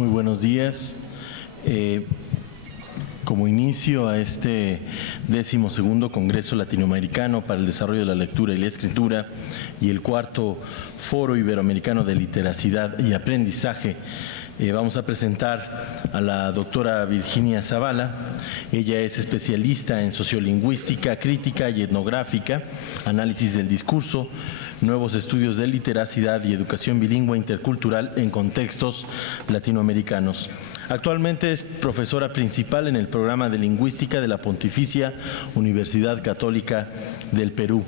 Muy buenos días. Como inicio a este 12º Congreso Latinoamericano para el Desarrollo de la Lectura y la Escritura y el 4º Foro Iberoamericano de Literacidad y Aprendizaje, vamos a presentar a la doctora Virginia Zavala. Ella es especialista en sociolingüística crítica y etnográfica, análisis del discurso, nuevos estudios de literacidad y educación bilingüe intercultural en contextos latinoamericanos. Actualmente es profesora principal en el programa de lingüística de la Pontificia Universidad Católica del Perú.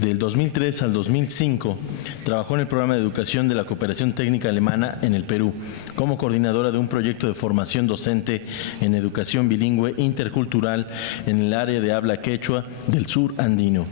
Del 2003 al 2005 trabajó en el programa de educación de la Cooperación Técnica Alemana en el Perú, como coordinadora de un proyecto de formación docente en educación bilingüe intercultural en el área de habla quechua del sur andino.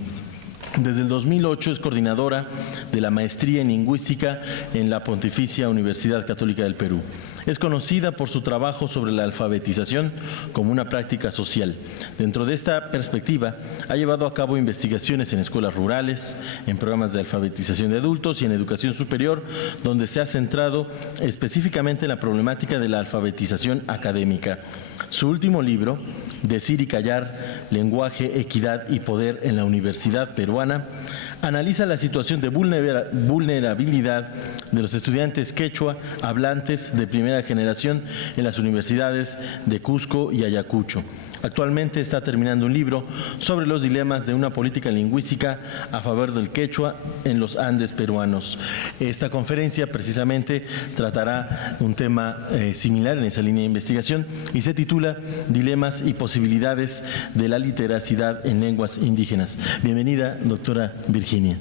Desde el 2008 es coordinadora de la maestría en lingüística en la Pontificia Universidad Católica del Perú. Es conocida por su trabajo sobre la alfabetización como una práctica social. Dentro de esta perspectiva, ha llevado a cabo investigaciones en escuelas rurales, en programas de alfabetización de adultos y en educación superior, donde se ha centrado específicamente en la problemática de la alfabetización académica. Su último libro, Decir y callar, lenguaje, equidad y poder en la Universidad Peruana, analiza la situación de vulnerabilidad de los estudiantes quechua hablantes de primera generación en las universidades de Cusco y Ayacucho. Actualmente está terminando un libro sobre los dilemas de una política lingüística a favor del quechua en los Andes peruanos. Esta conferencia precisamente tratará un tema similar en esa línea de investigación y se titula Dilemas y posibilidades de la literacidad en lenguas indígenas. Bienvenida, doctora Virginia.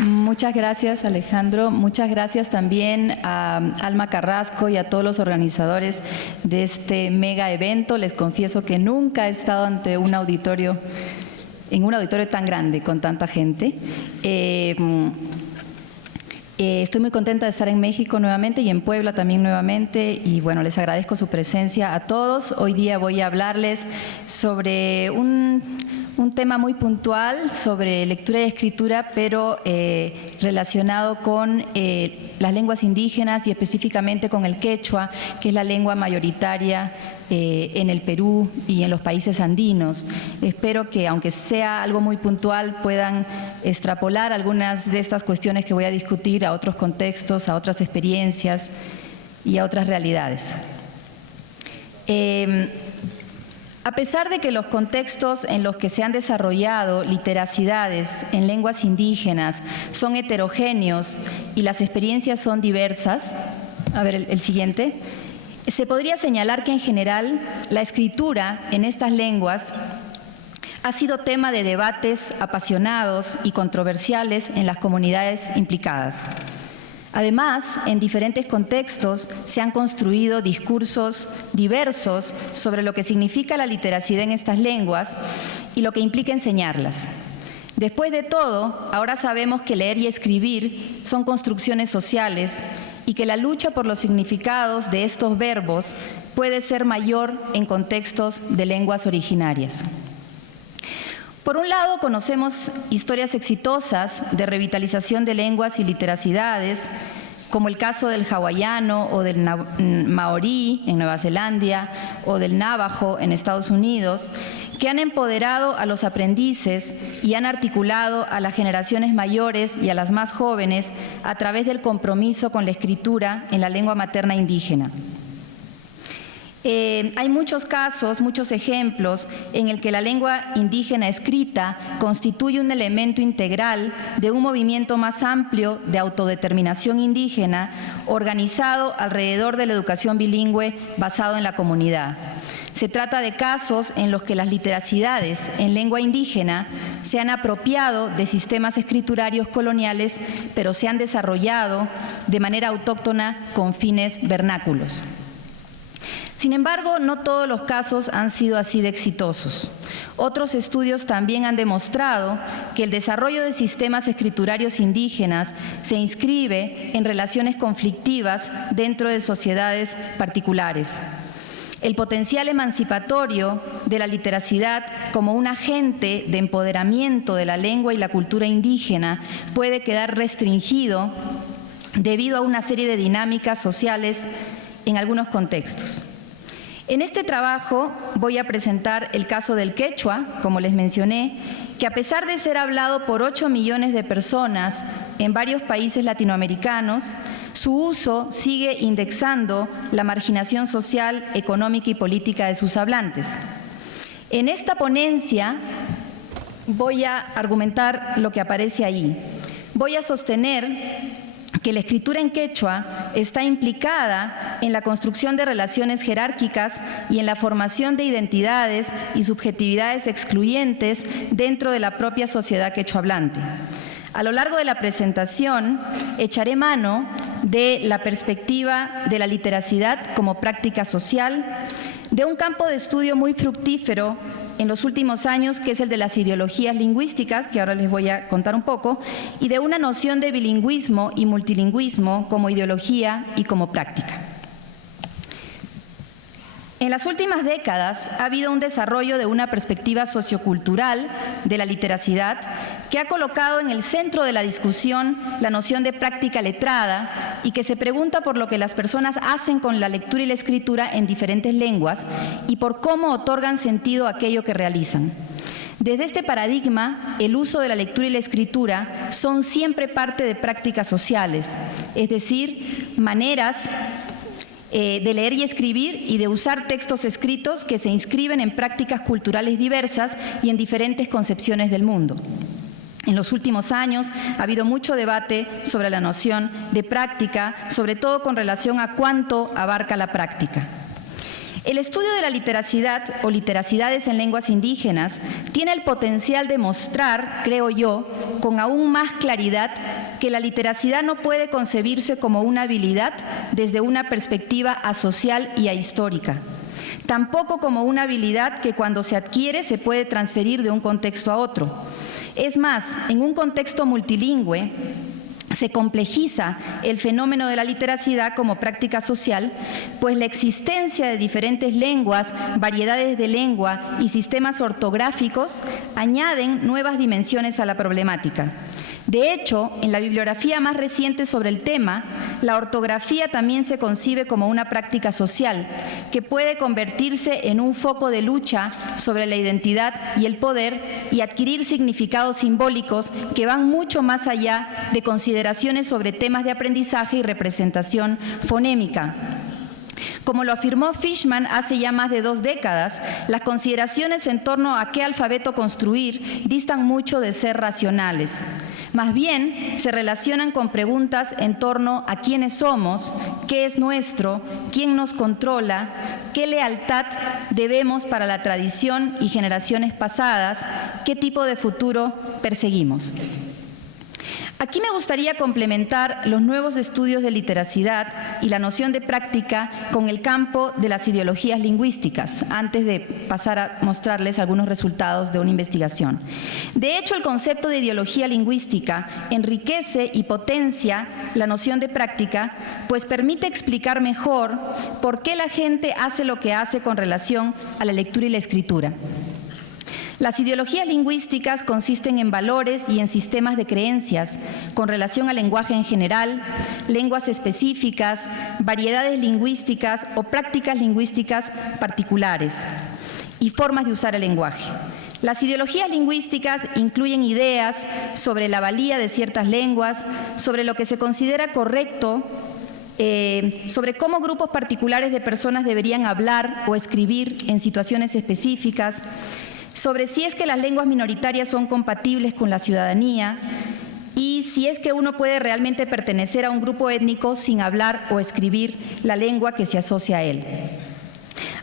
Muchas gracias, Alejandro. Muchas gracias también a Alma Carrasco y a todos los organizadores de este mega evento. Les confieso que nunca he estado ante un auditorio, en un auditorio tan grande, con tanta gente. Estoy muy contenta de estar en México nuevamente y en Puebla también nuevamente, y bueno, les agradezco su presencia a todos. Hoy día voy a hablarles sobre un tema muy puntual, sobre lectura y escritura, pero relacionado con las lenguas indígenas y específicamente con el quechua, que es la lengua mayoritaria en el Perú y en los países andinos. Espero que, aunque sea algo muy puntual, puedan extrapolar algunas de estas cuestiones que voy a discutir a otros contextos, a otras experiencias y a otras realidades. A pesar de que los contextos en los que se han desarrollado literacidades en lenguas indígenas son heterogéneos y las experiencias son diversas, a ver el siguiente, se podría señalar que en general la escritura en estas lenguas ha sido tema de debates apasionados y controversiales en las comunidades implicadas. Además, en diferentes contextos se han construido discursos diversos sobre lo que significa la literacidad en estas lenguas y lo que implica enseñarlas. Después de todo, ahora sabemos que leer y escribir son construcciones sociales y que la lucha por los significados de estos verbos puede ser mayor en contextos de lenguas originarias. Por un lado, conocemos historias exitosas de revitalización de lenguas y literacidades, como el caso del hawaiano o del maorí en Nueva Zelanda o del navajo en Estados Unidos, que han empoderado a los aprendices y han articulado a las generaciones mayores y a las más jóvenes a través del compromiso con la escritura en la lengua materna indígena. Hay muchos casos, muchos ejemplos en el que la lengua indígena escrita constituye un elemento integral de un movimiento más amplio de autodeterminación indígena organizado alrededor de la educación bilingüe basado en la comunidad. Se trata de casos en los que las literacidades en lengua indígena se han apropiado de sistemas escriturarios coloniales, pero se han desarrollado de manera autóctona con fines vernáculos. Sin embargo, no todos los casos han sido así de exitosos. Otros estudios también han demostrado que el desarrollo de sistemas escriturarios indígenas se inscribe en relaciones conflictivas dentro de sociedades particulares. el potencial emancipatorio de la literacidad como un agente de empoderamiento de la lengua y la cultura indígena puede quedar restringido debido a una serie de dinámicas sociales en algunos contextos. En este trabajo voy a presentar el caso del quechua, como les mencioné, que a pesar de ser hablado por 8 millones de personas en varios países latinoamericanos, su uso sigue indexando la marginación social, económica y política de sus hablantes. En esta ponencia voy a argumentar lo que aparece ahí. Voy a sostener que la escritura en quechua está implicada en la construcción de relaciones jerárquicas y en la formación de identidades y subjetividades excluyentes dentro de la propia sociedad quechohablante. A lo largo de la presentación, echaré mano de la perspectiva de la literacidad como práctica social, de un campo de estudio muy fructífero en los últimos años, que es el de las ideologías lingüísticas, que ahora les voy a contar un poco, y de una noción de bilingüismo y multilingüismo como ideología y como práctica. En las últimas décadas ha habido un desarrollo de una perspectiva sociocultural de la literacidad que ha colocado en el centro de la discusión la noción de práctica letrada y que se pregunta por lo que las personas hacen con la lectura y la escritura en diferentes lenguas y por cómo otorgan sentido a aquello que realizan. Desde este paradigma, el uso de la lectura y la escritura son siempre parte de prácticas sociales, es decir, maneras de leer y escribir y de usar textos escritos que se inscriben en prácticas culturales diversas y en diferentes concepciones del mundo. En los últimos años ha habido mucho debate sobre la noción de práctica, sobre todo con relación a cuánto abarca la práctica. El estudio de la literacidad o literacidades en lenguas indígenas tiene el potencial de mostrar, creo yo, con aún más claridad que la literacidad no puede concebirse como una habilidad desde una perspectiva asocial y ahistórica. Tampoco como una habilidad que cuando se adquiere se puede transferir de un contexto a otro. Es más, en un contexto multilingüe, se complejiza el fenómeno de la literacidad como práctica social, pues la existencia de diferentes lenguas, variedades de lengua y sistemas ortográficos añaden nuevas dimensiones a la problemática. De hecho, en la bibliografía más reciente sobre el tema, la ortografía también se concibe como una práctica social que puede convertirse en un foco de lucha sobre la identidad y el poder y adquirir significados simbólicos que van mucho más allá de consideraciones sobre temas de aprendizaje y representación fonémica. Como lo afirmó Fishman hace ya más de 2 décadas, las consideraciones en torno a qué alfabeto construir distan mucho de ser racionales. Más bien, se relacionan con preguntas en torno a quiénes somos, qué es nuestro, quién nos controla, qué lealtad debemos para la tradición y generaciones pasadas, qué tipo de futuro perseguimos. Aquí me gustaría complementar los nuevos estudios de literacidad y la noción de práctica con el campo de las ideologías lingüísticas, antes de pasar a mostrarles algunos resultados de una investigación. De hecho, el concepto de ideología lingüística enriquece y potencia la noción de práctica, pues permite explicar mejor por qué la gente hace lo que hace con relación a la lectura y la escritura. Las ideologías lingüísticas consisten en valores y en sistemas de creencias con relación al lenguaje en general, lenguas específicas, variedades lingüísticas o prácticas lingüísticas particulares y formas de usar el lenguaje. Las ideologías lingüísticas incluyen ideas sobre la valía de ciertas lenguas, sobre lo que se considera correcto, sobre cómo grupos particulares de personas deberían hablar o escribir en situaciones específicas, sobre si es que las lenguas minoritarias son compatibles con la ciudadanía y si es que uno puede realmente pertenecer a un grupo étnico sin hablar o escribir la lengua que se asocia a él.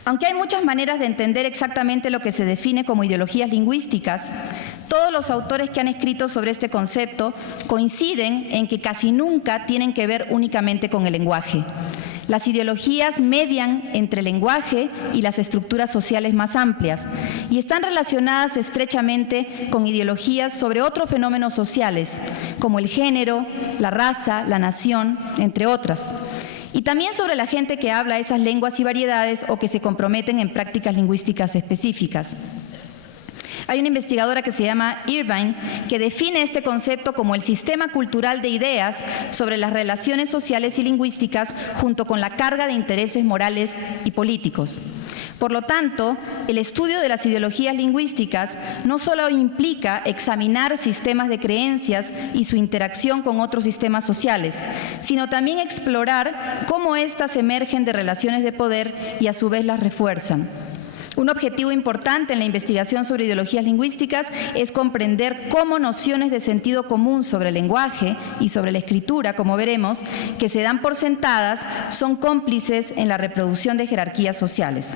Aunque hay muchas maneras de entender exactamente lo que se define como ideologías lingüísticas, todos los autores que han escrito sobre este concepto coinciden en que casi nunca tienen que ver únicamente con el lenguaje. Las ideologías median entre el lenguaje y las estructuras sociales más amplias y están relacionadas estrechamente con ideologías sobre otros fenómenos sociales, como el género, la raza, la nación, entre otras. y también sobre la gente que habla esas lenguas y variedades o que se comprometen en prácticas lingüísticas específicas. Hay una investigadora que se llama Irvine que define este concepto como el sistema cultural de ideas sobre las relaciones sociales y lingüísticas junto con la carga de intereses morales y políticos. Por lo tanto, el estudio de las ideologías lingüísticas no solo implica examinar sistemas de creencias y su interacción con otros sistemas sociales, sino también explorar cómo éstas emergen de relaciones de poder y a su vez las refuerzan. Un objetivo importante en la investigación sobre ideologías lingüísticas es comprender cómo nociones de sentido común sobre el lenguaje y sobre la escritura, como veremos, que se dan por sentadas, son cómplices en la reproducción de jerarquías sociales.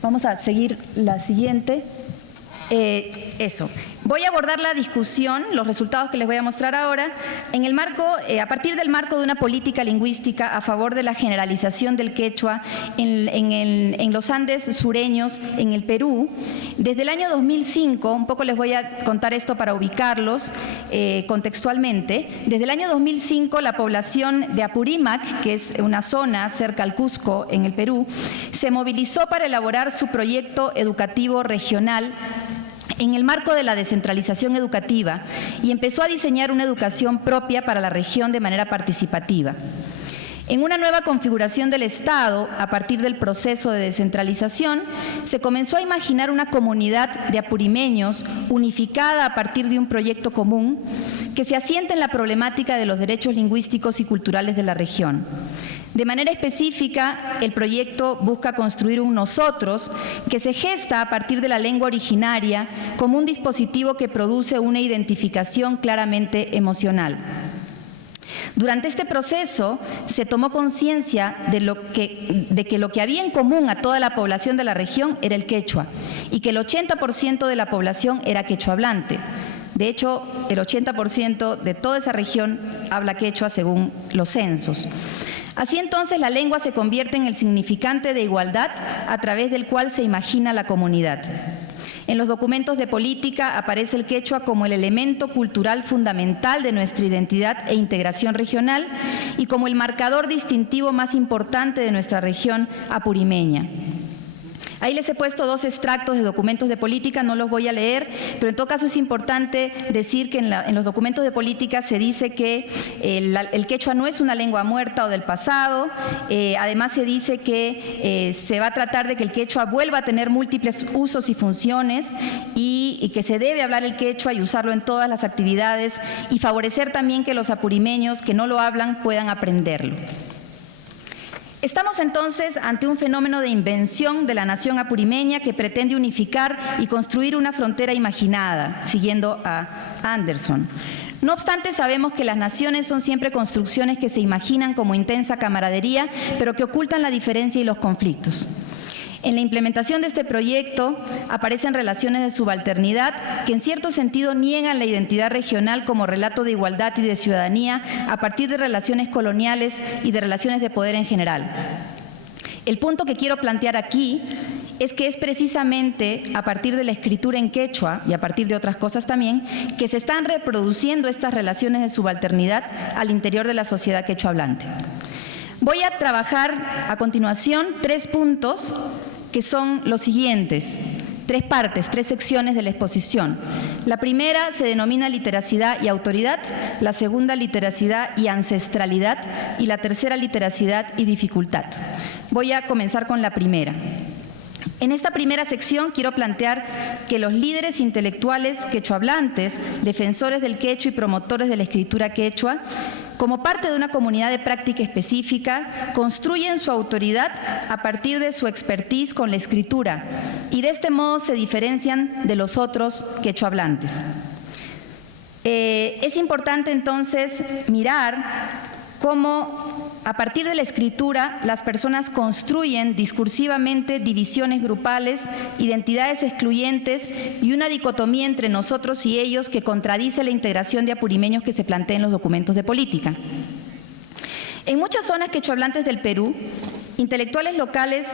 Vamos a seguir la siguiente. Voy a abordar la discusión, los resultados que les voy a mostrar ahora, en el marco, a partir del marco de una política lingüística a favor de la generalización del quechua en los Andes sureños, en el Perú. Desde el año 2005, un poco les voy a contar esto para ubicarlos contextualmente. Desde el año 2005, la población de Apurímac, que es una zona cerca al Cusco, en el Perú, se movilizó para elaborar su proyecto educativo regional en el marco de la descentralización educativa y empezó a diseñar una educación propia para la región de manera participativa. En una nueva configuración del Estado, a partir del proceso de descentralización, se comenzó a imaginar una comunidad de apurimeños unificada a partir de un proyecto común que se asienta en la problemática de los derechos lingüísticos y culturales de la región. De manera específica, el proyecto busca construir un nosotros que se gesta a partir de la lengua originaria como un dispositivo que produce una identificación claramente emocional. Durante este proceso se tomó conciencia de que lo que había en común a toda la población de la región era el quechua y que el 80% de la población era quechua hablante. De hecho, el 80% de toda esa región habla quechua según los censos. Así entonces la lengua se convierte en el significante de igualdad a través del cual se imagina la comunidad. En los documentos de política aparece el quechua como el elemento cultural fundamental de nuestra identidad e integración regional y como el marcador distintivo más importante de nuestra región apurimeña. Ahí les he puesto dos extractos de documentos de política, no los voy a leer, pero en todo caso es importante decir que en los documentos de política se dice que el quechua no es una lengua muerta o del pasado, además se dice que se va a tratar de que el quechua vuelva a tener múltiples usos y funciones y que se debe hablar el quechua y usarlo en todas las actividades y favorecer también que los apurimeños que no lo hablan puedan aprenderlo. Estamos entonces ante un fenómeno de invención de la nación apurimeña que pretende unificar y construir una frontera imaginada, siguiendo a Anderson. No obstante, sabemos que las naciones son siempre construcciones que se imaginan como intensa camaradería, pero que ocultan la diferencia y los conflictos. En la implementación de este proyecto aparecen relaciones de subalternidad que en cierto sentido niegan la identidad regional como relato de igualdad y de ciudadanía a partir de relaciones coloniales y de relaciones de poder en general. El punto que quiero plantear aquí es que es precisamente a partir de la escritura en quechua y a partir de otras cosas también que se están reproduciendo estas relaciones de subalternidad al interior de la sociedad quechua hablante. Voy a trabajar a continuación 3 puntos que son los siguientes, 3 partes, 3 secciones de la exposición. La primera se denomina literacidad y autoridad, la segunda literacidad y ancestralidad y la tercera literacidad y dificultad. Voy a comenzar con la primera. En esta primera sección quiero plantear que los líderes intelectuales quechuahablantes, defensores del quechua y promotores de la escritura quechua, como parte de una comunidad de práctica específica, construyen su autoridad a partir de su expertise con la escritura y de este modo se diferencian de los otros quechuahablantes. Es importante entonces mirar cómo a partir de la escritura las personas construyen discursivamente divisiones grupales, identidades excluyentes y una dicotomía entre nosotros y ellos que contradice la integración de apurimeños que se plantea en los documentos de política. En muchas zonas quechuahablantes del Perú, intelectuales locales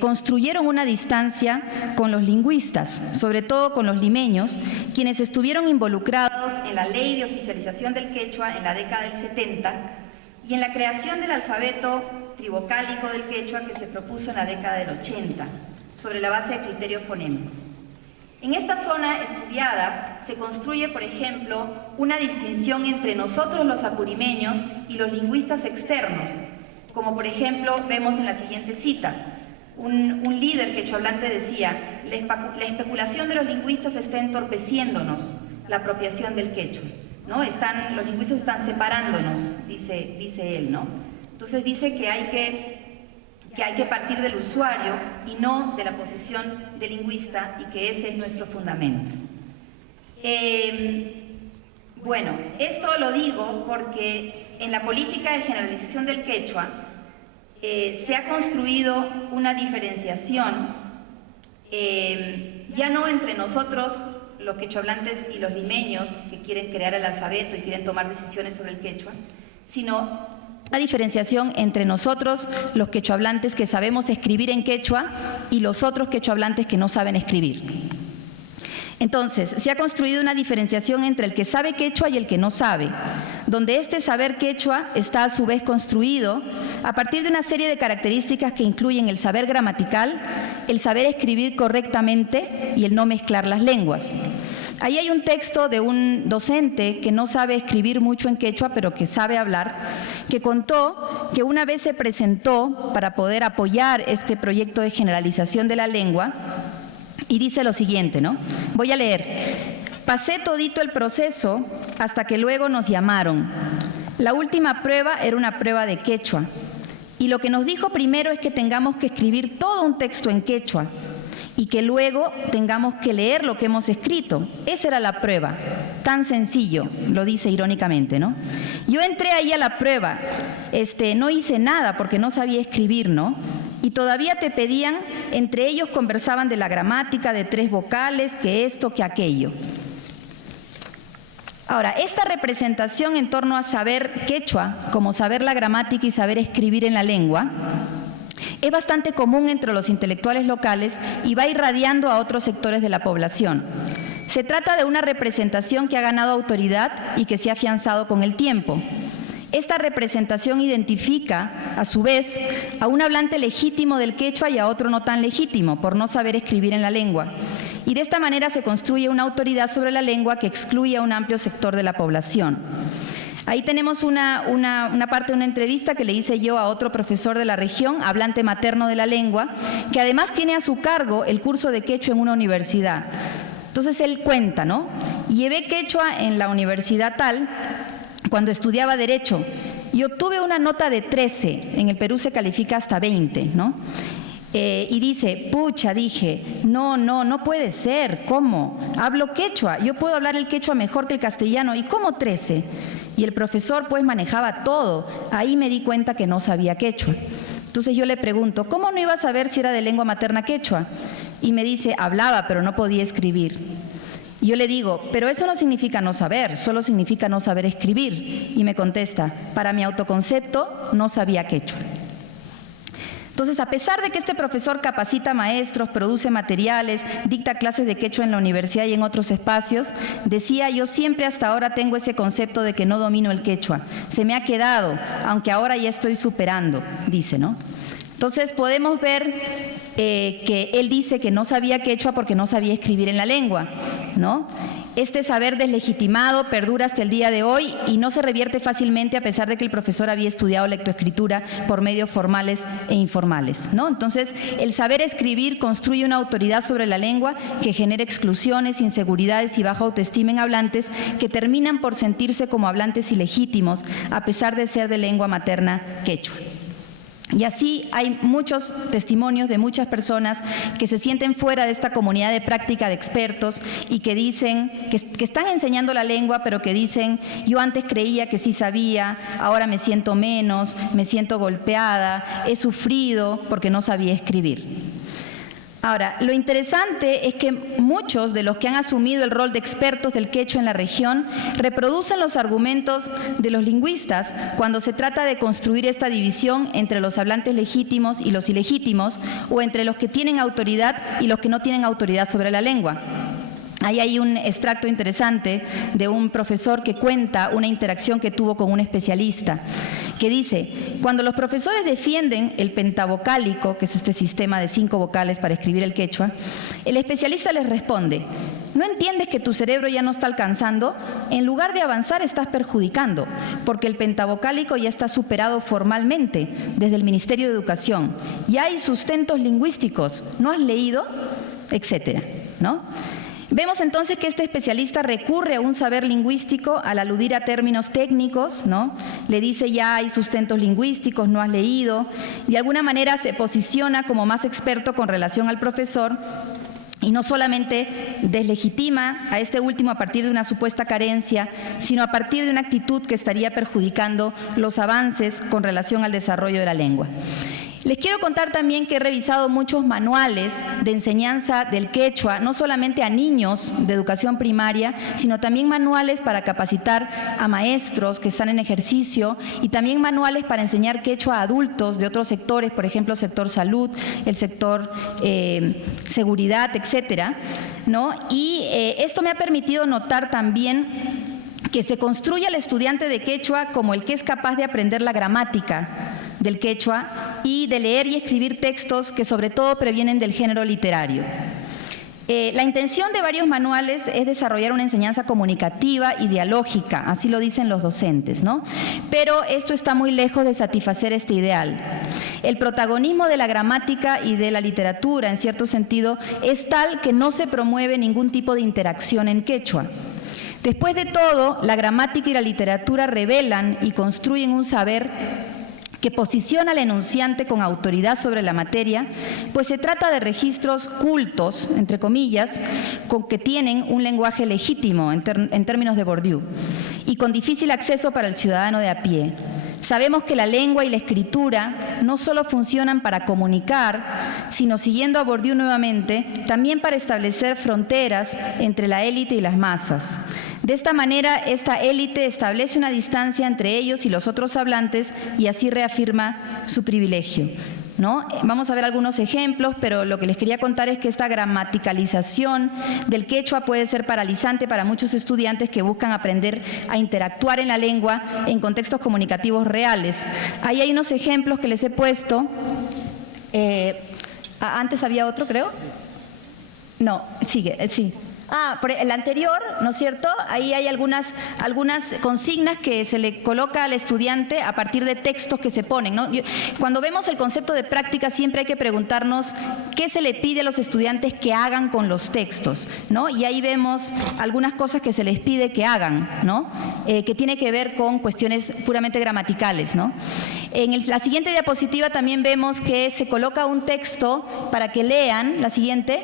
construyeron una distancia con los lingüistas, sobre todo con los limeños, quienes estuvieron involucrados en la ley de oficialización del quechua en la década del 70 y en la creación del alfabeto trivocálico del quechua que se propuso en la década del 80, sobre la base de criterios fonémicos. En esta zona estudiada se construye, por ejemplo, una distinción entre nosotros los apurimeños y los lingüistas externos, como por ejemplo vemos en la siguiente cita. Un líder quechohablante decía: la especulación de los lingüistas está entorpeciéndonos la apropiación del quechua, ¿no? Los lingüistas están separándonos, dice él, ¿no? Entonces dice que hay que partir del usuario y no de la posición del lingüista, y que ese es nuestro fundamento. Bueno, esto lo digo porque en la política de generalización del quechua se ha construido una diferenciación, ya no entre nosotros, los quechohablantes, y los limeños que quieren crear el alfabeto y quieren tomar decisiones sobre el quechua, sino una diferenciación entre nosotros, los quechohablantes que sabemos escribir en quechua, y los otros quechohablantes que no saben escribir. Entonces, se ha construido una diferenciación entre el que sabe quechua y el que no sabe, donde este saber quechua está a su vez construido a partir de una serie de características que incluyen el saber gramatical, el saber escribir correctamente y el no mezclar las lenguas. Ahí hay un texto de un docente que no sabe escribir mucho en quechua, pero que sabe hablar, que contó que una vez se presentó para poder apoyar este proyecto de generalización de la lengua, y dice lo siguiente, ¿no? Voy a leer. Pasé todito el proceso hasta que luego nos llamaron. La última prueba era una prueba de quechua. Y lo que nos dijo primero es que tengamos que escribir todo un texto en quechua y que luego tengamos que leer lo que hemos escrito. Esa era la prueba. Tan sencillo, lo dice irónicamente, ¿no? Yo entré ahí a la prueba, no hice nada porque no sabía escribir, ¿no? Y todavía te pedían, entre ellos conversaban de la gramática, de 3 vocales, que esto, que aquello. Ahora, esta representación en torno a saber quechua, como saber la gramática y saber escribir en la lengua, es bastante común entre los intelectuales locales y va irradiando a otros sectores de la población. Se trata de una representación que ha ganado autoridad y que se ha afianzado con el tiempo. Esta representación identifica, a su vez, a un hablante legítimo del quechua y a otro no tan legítimo, por no saber escribir en la lengua. Y de esta manera se construye una autoridad sobre la lengua que excluye a un amplio sector de la población. Ahí tenemos una parte de una entrevista que le hice yo a otro profesor de la región, hablante materno de la lengua, que además tiene a su cargo el curso de quechua en una universidad. Entonces él cuenta, ¿no? Llevé quechua en la universidad tal, cuando estudiaba Derecho, y obtuve una nota de 13, en el Perú se califica hasta 20, ¿no? Y dice, pucha, dije, no puede ser, ¿cómo? Hablo quechua, yo puedo hablar el quechua mejor que el castellano, ¿y cómo 13? Y el profesor pues manejaba todo, ahí me di cuenta que no sabía quechua. Entonces yo le pregunto, ¿cómo no iba a saber si era de lengua materna quechua? Y me dice, hablaba, pero no podía escribir. Y yo le digo, pero eso no significa no saber, solo significa no saber escribir. Y me contesta, para mi autoconcepto no sabía quechua. Entonces, a pesar de que este profesor capacita maestros, produce materiales, dicta clases de quechua en la universidad y en otros espacios, decía, yo siempre hasta ahora tengo ese concepto de que no domino el quechua. Se me ha quedado, aunque ahora ya estoy superando, dice, ¿no? Entonces, podemos ver que él dice que no sabía quechua porque no sabía escribir en la lengua, ¿no? Este saber deslegitimado perdura hasta el día de hoy y no se revierte fácilmente a pesar de que el profesor había estudiado lectoescritura por medios formales e informales, ¿no? Entonces, el saber escribir construye una autoridad sobre la lengua que genera exclusiones, inseguridades y baja autoestima en hablantes que terminan por sentirse como hablantes ilegítimos a pesar de ser de lengua materna quechua. Y así hay muchos testimonios de muchas personas que se sienten fuera de esta comunidad de práctica de expertos y que dicen, que están enseñando la lengua, pero que dicen, yo antes creía que sí sabía, ahora me siento menos, me siento golpeada, he sufrido porque no sabía escribir. Ahora, lo interesante es que muchos de los que han asumido el rol de expertos del quechua en la región reproducen los argumentos de los lingüistas cuando se trata de construir esta división entre los hablantes legítimos y los ilegítimos o entre los que tienen autoridad y los que no tienen autoridad sobre la lengua. Ahí hay un extracto interesante de un profesor que cuenta una interacción que tuvo con un especialista, que dice: cuando los profesores defienden el pentavocálico, que es este sistema de 5 vocales para escribir el quechua, el especialista les responde: ¿no entiendes que tu cerebro ya no está alcanzando? En lugar de avanzar, estás perjudicando, porque el pentavocálico ya está superado formalmente desde el Ministerio de Educación. Ya hay sustentos lingüísticos, ¿no has leído? Etcétera, ¿no? Vemos entonces que este especialista recurre a un saber lingüístico al aludir a términos técnicos, ¿no? Le dice: ya hay sustentos lingüísticos, no has leído. De alguna manera se posiciona como más experto con relación al profesor, y no solamente deslegitima a este último a partir de una supuesta carencia, sino a partir de una actitud que estaría perjudicando los avances con relación al desarrollo de la lengua. Les quiero contar también que he revisado muchos manuales de enseñanza del quechua, no solamente a niños de educación primaria, sino también manuales para capacitar a maestros que están en ejercicio y también manuales para enseñar quechua a adultos de otros sectores, por ejemplo, el sector salud, el sector seguridad, etcétera, ¿no? Y esto me ha permitido notar también que se construye al estudiante de quechua como el que es capaz de aprender la gramática del quechua y de leer y escribir textos que sobre todo previenen del género literario. La intención de varios manuales es desarrollar una enseñanza comunicativa y dialógica, así lo dicen los docentes, ¿no? Pero esto está muy lejos de satisfacer este ideal. El protagonismo de la gramática y de la literatura, en cierto sentido, es tal que no se promueve ningún tipo de interacción en quechua. Después de todo, la gramática y la literatura revelan y construyen un saber que posiciona al enunciante con autoridad sobre la materia, pues se trata de registros cultos, entre comillas, con que tienen un lenguaje legítimo en términos de Bourdieu y con difícil acceso para el ciudadano de a pie. Sabemos que la lengua y la escritura no solo funcionan para comunicar, sino, siguiendo a Bourdieu nuevamente, también para establecer fronteras entre la élite y las masas. De esta manera, esta élite establece una distancia entre ellos y los otros hablantes y así reafirma su privilegio, ¿no? Vamos a ver algunos ejemplos, pero lo que les quería contar es que esta gramaticalización del quechua puede ser paralizante para muchos estudiantes que buscan aprender a interactuar en la lengua en contextos comunicativos reales. Ahí hay unos ejemplos que les he puesto. Antes había otro, creo. No, sigue, sí. Por el anterior, ¿no es cierto? Ahí hay algunas consignas que se le coloca al estudiante a partir de textos que se ponen, ¿no? Cuando vemos el concepto de práctica siempre hay que preguntarnos qué se le pide a los estudiantes que hagan con los textos, ¿no? Y ahí vemos algunas cosas que se les pide que hagan, ¿no? Que tiene que ver con cuestiones puramente gramaticales, ¿no? En la siguiente diapositiva también vemos que se coloca un texto para que lean, la siguiente,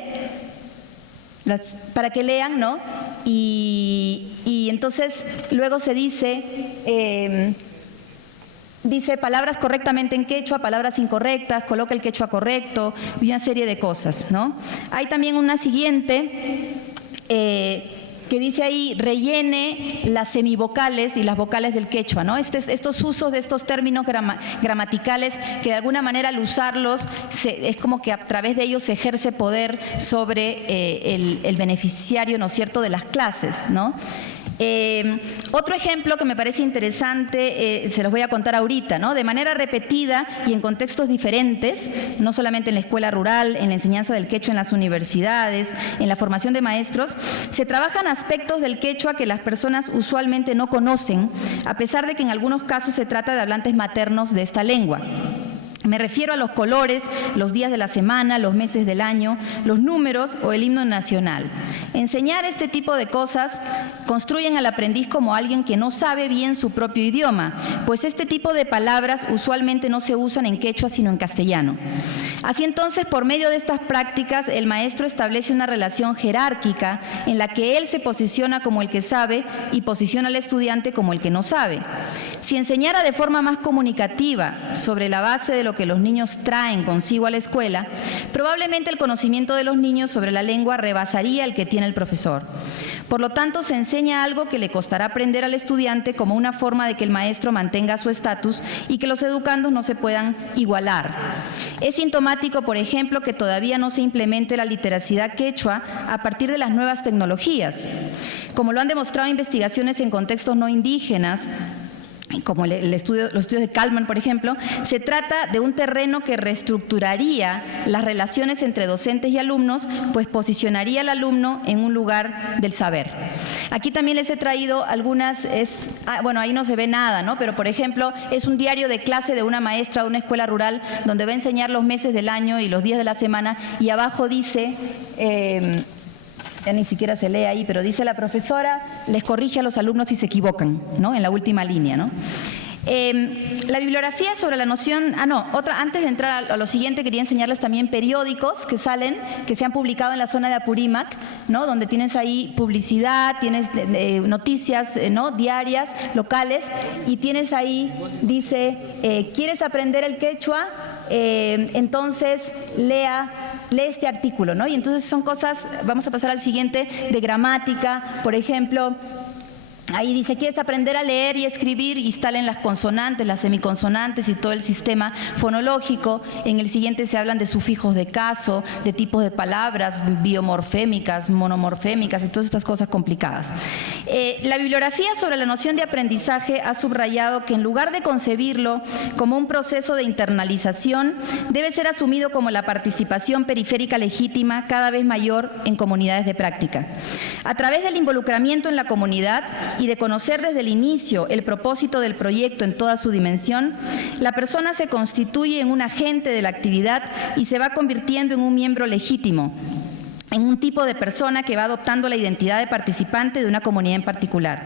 para que lean, ¿no? Y entonces luego se dice palabras correctamente en quechua, palabras incorrectas, coloca el quechua correcto y una serie de cosas, ¿no? Hay también una siguiente que dice ahí: rellene las semivocales y las vocales del quechua, ¿no? Estos usos de estos términos gramaticales que de alguna manera al usarlos es como que a través de ellos se ejerce poder sobre el beneficiario, ¿no es cierto?, de las clases, ¿no? Otro ejemplo que me parece interesante, se los voy a contar ahorita, ¿no? De manera repetida y en contextos diferentes, no solamente en la escuela rural, en la enseñanza del quechua en las universidades, en la formación de maestros, se trabajan aspectos del quechua que las personas usualmente no conocen, a pesar de que en algunos casos se trata de hablantes maternos de esta lengua. Me refiero a los colores, los días de la semana, los meses del año, los números o el himno nacional. Enseñar este tipo de cosas construyen al aprendiz como alguien que no sabe bien su propio idioma, pues este tipo de palabras usualmente no se usan en quechua sino en castellano. Así entonces, por medio de estas prácticas, el maestro establece una relación jerárquica en la que él se posiciona como el que sabe y posiciona al estudiante como el que no sabe. Si enseñara de forma más comunicativa sobre la base de lo que que los niños traen consigo a la escuela, probablemente el conocimiento de los niños sobre la lengua rebasaría el que tiene el profesor. Por lo tanto, se enseña algo que le costará aprender al estudiante como una forma de que el maestro mantenga su estatus y que los educandos no se puedan igualar. Es sintomático, por ejemplo, que todavía no se implemente la literacidad quechua a partir de las nuevas tecnologías. Como lo han demostrado investigaciones en contextos no indígenas, como los estudios de Kalman, por ejemplo, se trata de un terreno que reestructuraría las relaciones entre docentes y alumnos, pues posicionaría al alumno en un lugar del saber. Aquí también les he traído algunas, bueno, ahí no se ve nada, ¿no? Pero, por ejemplo, es un diario de clase de una maestra de una escuela rural donde va a enseñar los meses del año y los días de la semana, y abajo dice... ya ni siquiera se lee ahí, pero dice la profesora, les corrige a los alumnos si se equivocan, ¿no? En la última línea, ¿no? La bibliografía sobre la noción... antes de entrar a lo siguiente, quería enseñarles también periódicos que salen, que se han publicado en la zona de Apurímac, ¿no? Donde tienes ahí publicidad, tienes noticias, ¿no? Diarias, locales, y tienes ahí, dice, ¿quieres aprender el quechua? Entonces lee este artículo, ¿no? Y entonces son cosas, vamos a pasar al siguiente, de gramática, por ejemplo. Ahí dice, ¿quieres aprender a leer y escribir? Instalen las consonantes, las semiconsonantes y todo el sistema fonológico. En el siguiente se hablan de sufijos de caso, de tipos de palabras, biomorfémicas, monomorfémicas y todas estas cosas complicadas. La bibliografía sobre la noción de aprendizaje ha subrayado que en lugar de concebirlo como un proceso de internalización, debe ser asumido como la participación periférica legítima cada vez mayor en comunidades de práctica. A través del involucramiento en la comunidad y de conocer desde el inicio el propósito del proyecto en toda su dimensión, la persona se constituye en un agente de la actividad y se va convirtiendo en un miembro legítimo, en un tipo de persona que va adoptando la identidad de participante de una comunidad en particular.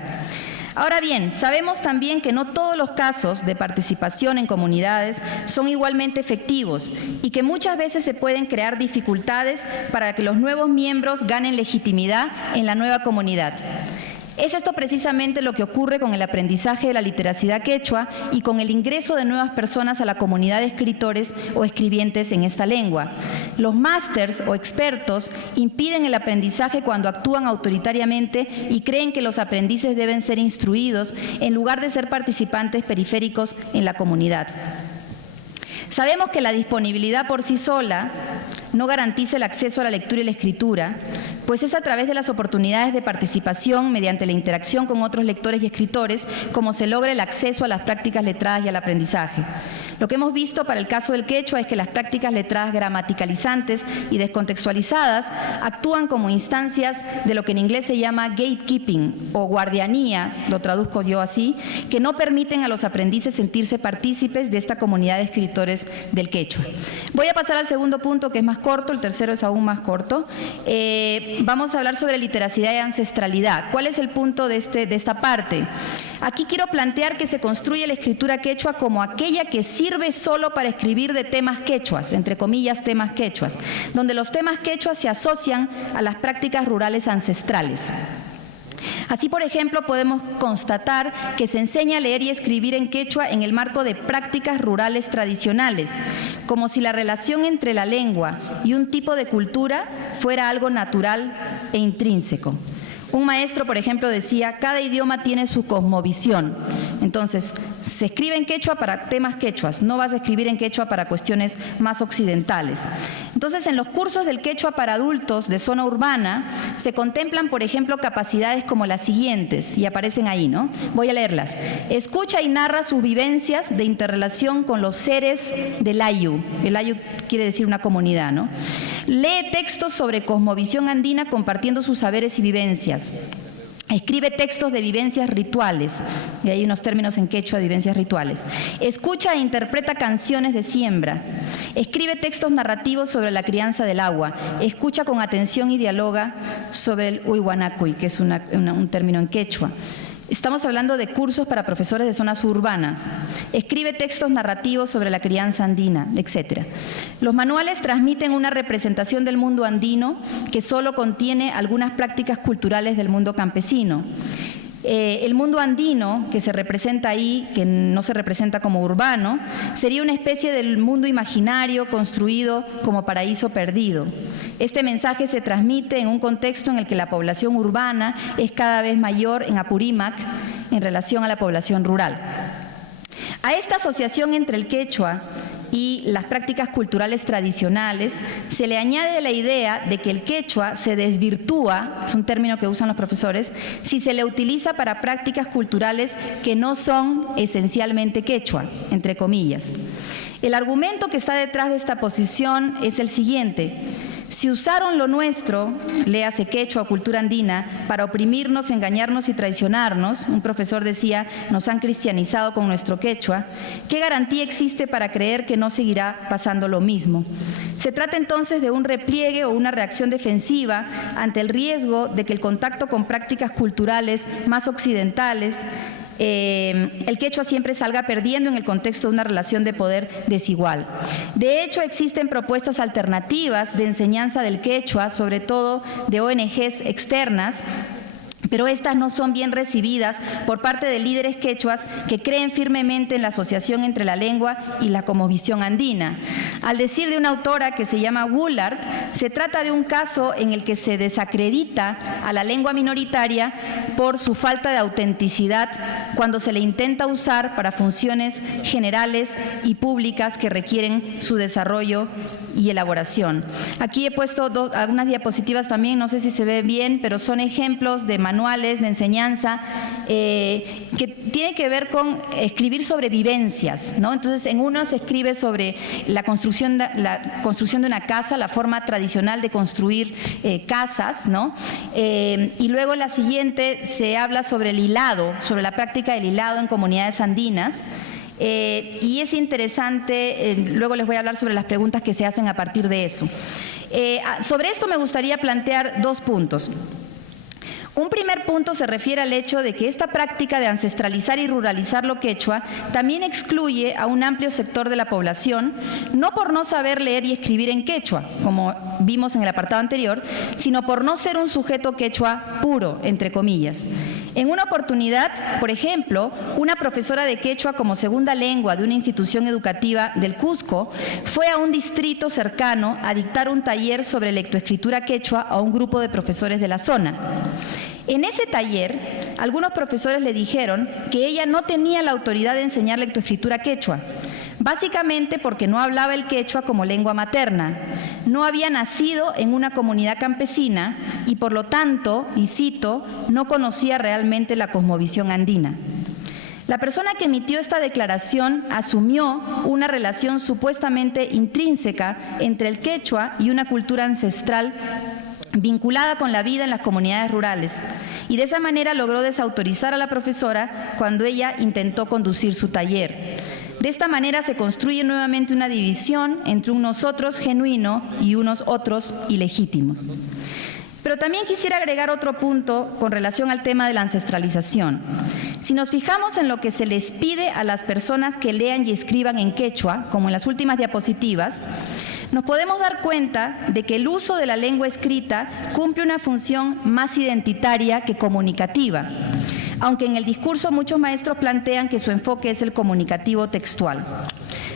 Ahora bien, sabemos también que no todos los casos de participación en comunidades son igualmente efectivos y que muchas veces se pueden crear dificultades para que los nuevos miembros ganen legitimidad en la nueva comunidad. Es esto precisamente lo que ocurre con el aprendizaje de la literacidad quechua y con el ingreso de nuevas personas a la comunidad de escritores o escribientes en esta lengua. Los másters o expertos impiden el aprendizaje cuando actúan autoritariamente y creen que los aprendices deben ser instruidos en lugar de ser participantes periféricos en la comunidad. Sabemos que la disponibilidad por sí sola no garantiza el acceso a la lectura y la escritura, pues es a través de las oportunidades de participación mediante la interacción con otros lectores y escritores como se logra el acceso a las prácticas letradas y al aprendizaje. Lo que hemos visto para el caso del quechua es que las prácticas letradas gramaticalizantes y descontextualizadas actúan como instancias de lo que en inglés se llama gatekeeping o guardianía, lo traduzco yo así, que no permiten a los aprendices sentirse partícipes de esta comunidad de escritores del quechua. Voy a pasar al segundo punto, que es más corto, el tercero es aún más corto. Vamos a hablar sobre literacidad y ancestralidad. ¿Cuál es el punto de esta parte? Aquí quiero plantear que se construye la escritura quechua como aquella que sirve solo para escribir de temas quechuas, entre comillas temas quechuas, donde los temas quechuas se asocian a las prácticas rurales ancestrales. Así, por ejemplo, podemos constatar que se enseña a leer y escribir en quechua en el marco de prácticas rurales tradicionales, como si la relación entre la lengua y un tipo de cultura fuera algo natural e intrínseco. Un maestro, por ejemplo, decía, cada idioma tiene su cosmovisión. Entonces, se escribe en quechua para temas quechuas, no vas a escribir en quechua para cuestiones más occidentales. Entonces, en los cursos del quechua para adultos de zona urbana, se contemplan, por ejemplo, capacidades como las siguientes, y aparecen ahí, ¿no? Voy a leerlas. Escucha y narra sus vivencias de interrelación con los seres del Ayu. El Ayu quiere decir una comunidad, ¿no? Lee textos sobre cosmovisión andina compartiendo sus saberes y vivencias. Escribe textos de vivencias rituales, y hay unos términos en quechua de vivencias rituales. Escucha e interpreta canciones de siembra. Escribe textos narrativos sobre la crianza del agua. Escucha con atención y dialoga sobre el huihuanacuy, que es un término en quechua. Estamos hablando de cursos para profesores de zonas urbanas. Escribe textos narrativos sobre la crianza andina, etc. Los manuales transmiten una representación del mundo andino que solo contiene algunas prácticas culturales del mundo campesino. El mundo andino, que se representa ahí, que no se representa como urbano, sería una especie del mundo imaginario construido como paraíso perdido. Este mensaje se transmite en un contexto en el que la población urbana es cada vez mayor en Apurímac en relación a la población rural. A esta asociación entre el quechua y las prácticas culturales tradicionales se le añade la idea de que el quechua se desvirtúa, es un término que usan los profesores, si se le utiliza para prácticas culturales que no son esencialmente quechua, entre comillas. El argumento que está detrás de esta posición es el siguiente: si usaron lo nuestro, léase quechua o cultura andina, para oprimirnos, engañarnos y traicionarnos, un profesor decía, nos han cristianizado con nuestro quechua, ¿qué garantía existe para creer que no seguirá pasando lo mismo? Se trata entonces de un repliegue o una reacción defensiva ante el riesgo de que el contacto con prácticas culturales más occidentales, el quechua siempre salga perdiendo en el contexto de una relación de poder desigual. De hecho, existen propuestas alternativas de enseñanza del quechua, sobre todo de ONGs externas, pero estas no son bien recibidas por parte de líderes quechuas que creen firmemente en la asociación entre la lengua y la cosmovisión andina. Al decir de una autora que se llama Woolard, se trata de un caso en el que se desacredita a la lengua minoritaria por su falta de autenticidad cuando se le intenta usar para funciones generales y públicas que requieren su desarrollo y elaboración. Aquí he puesto algunas diapositivas también, no sé si se ve bien, pero son ejemplos de manuales de enseñanza que tiene que ver con escribir sobre vivencias, ¿no? Entonces, en uno se escribe sobre la construcción de una casa, la forma tradicional de construir casas, ¿no? Y luego en la siguiente se habla sobre el hilado, sobre la práctica del hilado en comunidades andinas. Y es interesante, luego les voy a hablar sobre las preguntas que se hacen a partir de eso. Sobre esto me gustaría plantear dos puntos. Un primer punto se refiere al hecho de que esta práctica de ancestralizar y ruralizar lo quechua también excluye a un amplio sector de la población, no por no saber leer y escribir en quechua, como vimos en el apartado anterior, sino por no ser un sujeto quechua puro, entre comillas. En una oportunidad, por ejemplo, una profesora de quechua como segunda lengua de una institución educativa del Cusco fue a un distrito cercano a dictar un taller sobre lectoescritura quechua a un grupo de profesores de la zona. En ese taller, algunos profesores le dijeron que ella no tenía la autoridad de enseñar lectoescritura quechua, básicamente porque no hablaba el quechua como lengua materna, no había nacido en una comunidad campesina y por lo tanto, y cito, no conocía realmente la cosmovisión andina. La persona que emitió esta declaración asumió una relación supuestamente intrínseca entre el quechua y una cultura ancestral vinculada con la vida en las comunidades rurales, y de esa manera logró desautorizar a la profesora cuando ella intentó conducir su taller. De esta manera se construye nuevamente una división entre un nosotros genuino y unos otros ilegítimos. Pero también quisiera agregar otro punto con relación al tema de la ancestralización. Si nos fijamos en lo que se les pide a las personas que lean y escriban en quechua, como en las últimas diapositivas, nos podemos dar cuenta de que el uso de la lengua escrita cumple una función más identitaria que comunicativa, aunque en el discurso muchos maestros plantean que su enfoque es el comunicativo textual.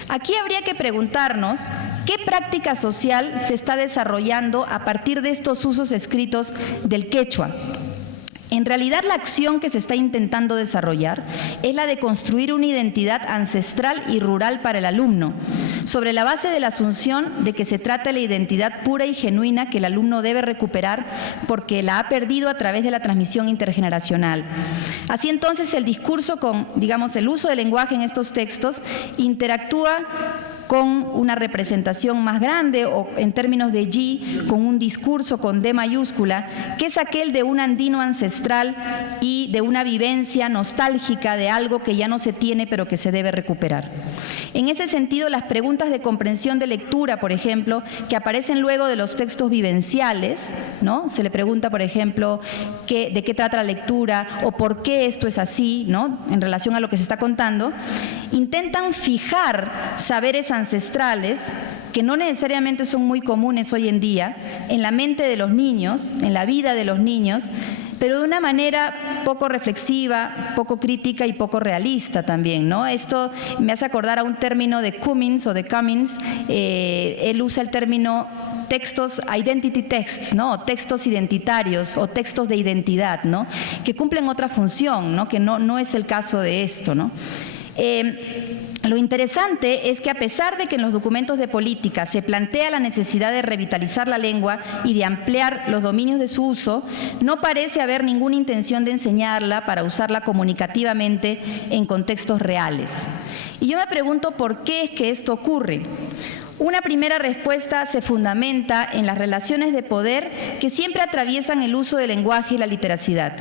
Aquí habría que preguntarnos qué práctica social se está desarrollando a partir de estos usos escritos del quechua. En realidad, la acción que se está intentando desarrollar es la de construir una identidad ancestral y rural para el alumno, sobre la base de la asunción de que se trata de la identidad pura y genuina que el alumno debe recuperar porque la ha perdido a través de la transmisión intergeneracional. Así entonces, el discurso con, digamos, el uso del lenguaje en estos textos interactúa con una representación más grande o en términos de G, con un discurso con D mayúscula, que es aquel de un andino ancestral y de una vivencia nostálgica de algo que ya no se tiene pero que se debe recuperar. En ese sentido, las preguntas de comprensión de lectura, por ejemplo, que aparecen luego de los textos vivenciales, ¿no? Se le pregunta, por ejemplo, de qué trata la lectura o por qué esto es así, ¿no? En relación a lo que se está contando, intentan fijar saberes ancestrales que no necesariamente son muy comunes hoy en día en la mente de los niños, en la vida de los niños, pero de una manera poco reflexiva, poco crítica y poco realista también, ¿no? Esto me hace acordar a un término de Cummins, él usa el término textos, identity texts, ¿no? Textos identitarios o textos de identidad, ¿no? Que cumplen otra función, ¿no? Que no es el caso de esto, ¿no? Lo interesante es que a pesar de que en los documentos de política se plantea la necesidad de revitalizar la lengua y de ampliar los dominios de su uso, no parece haber ninguna intención de enseñarla para usarla comunicativamente en contextos reales. Y yo me pregunto por qué es que esto ocurre. Una primera respuesta se fundamenta en las relaciones de poder que siempre atraviesan el uso del lenguaje y la literacidad.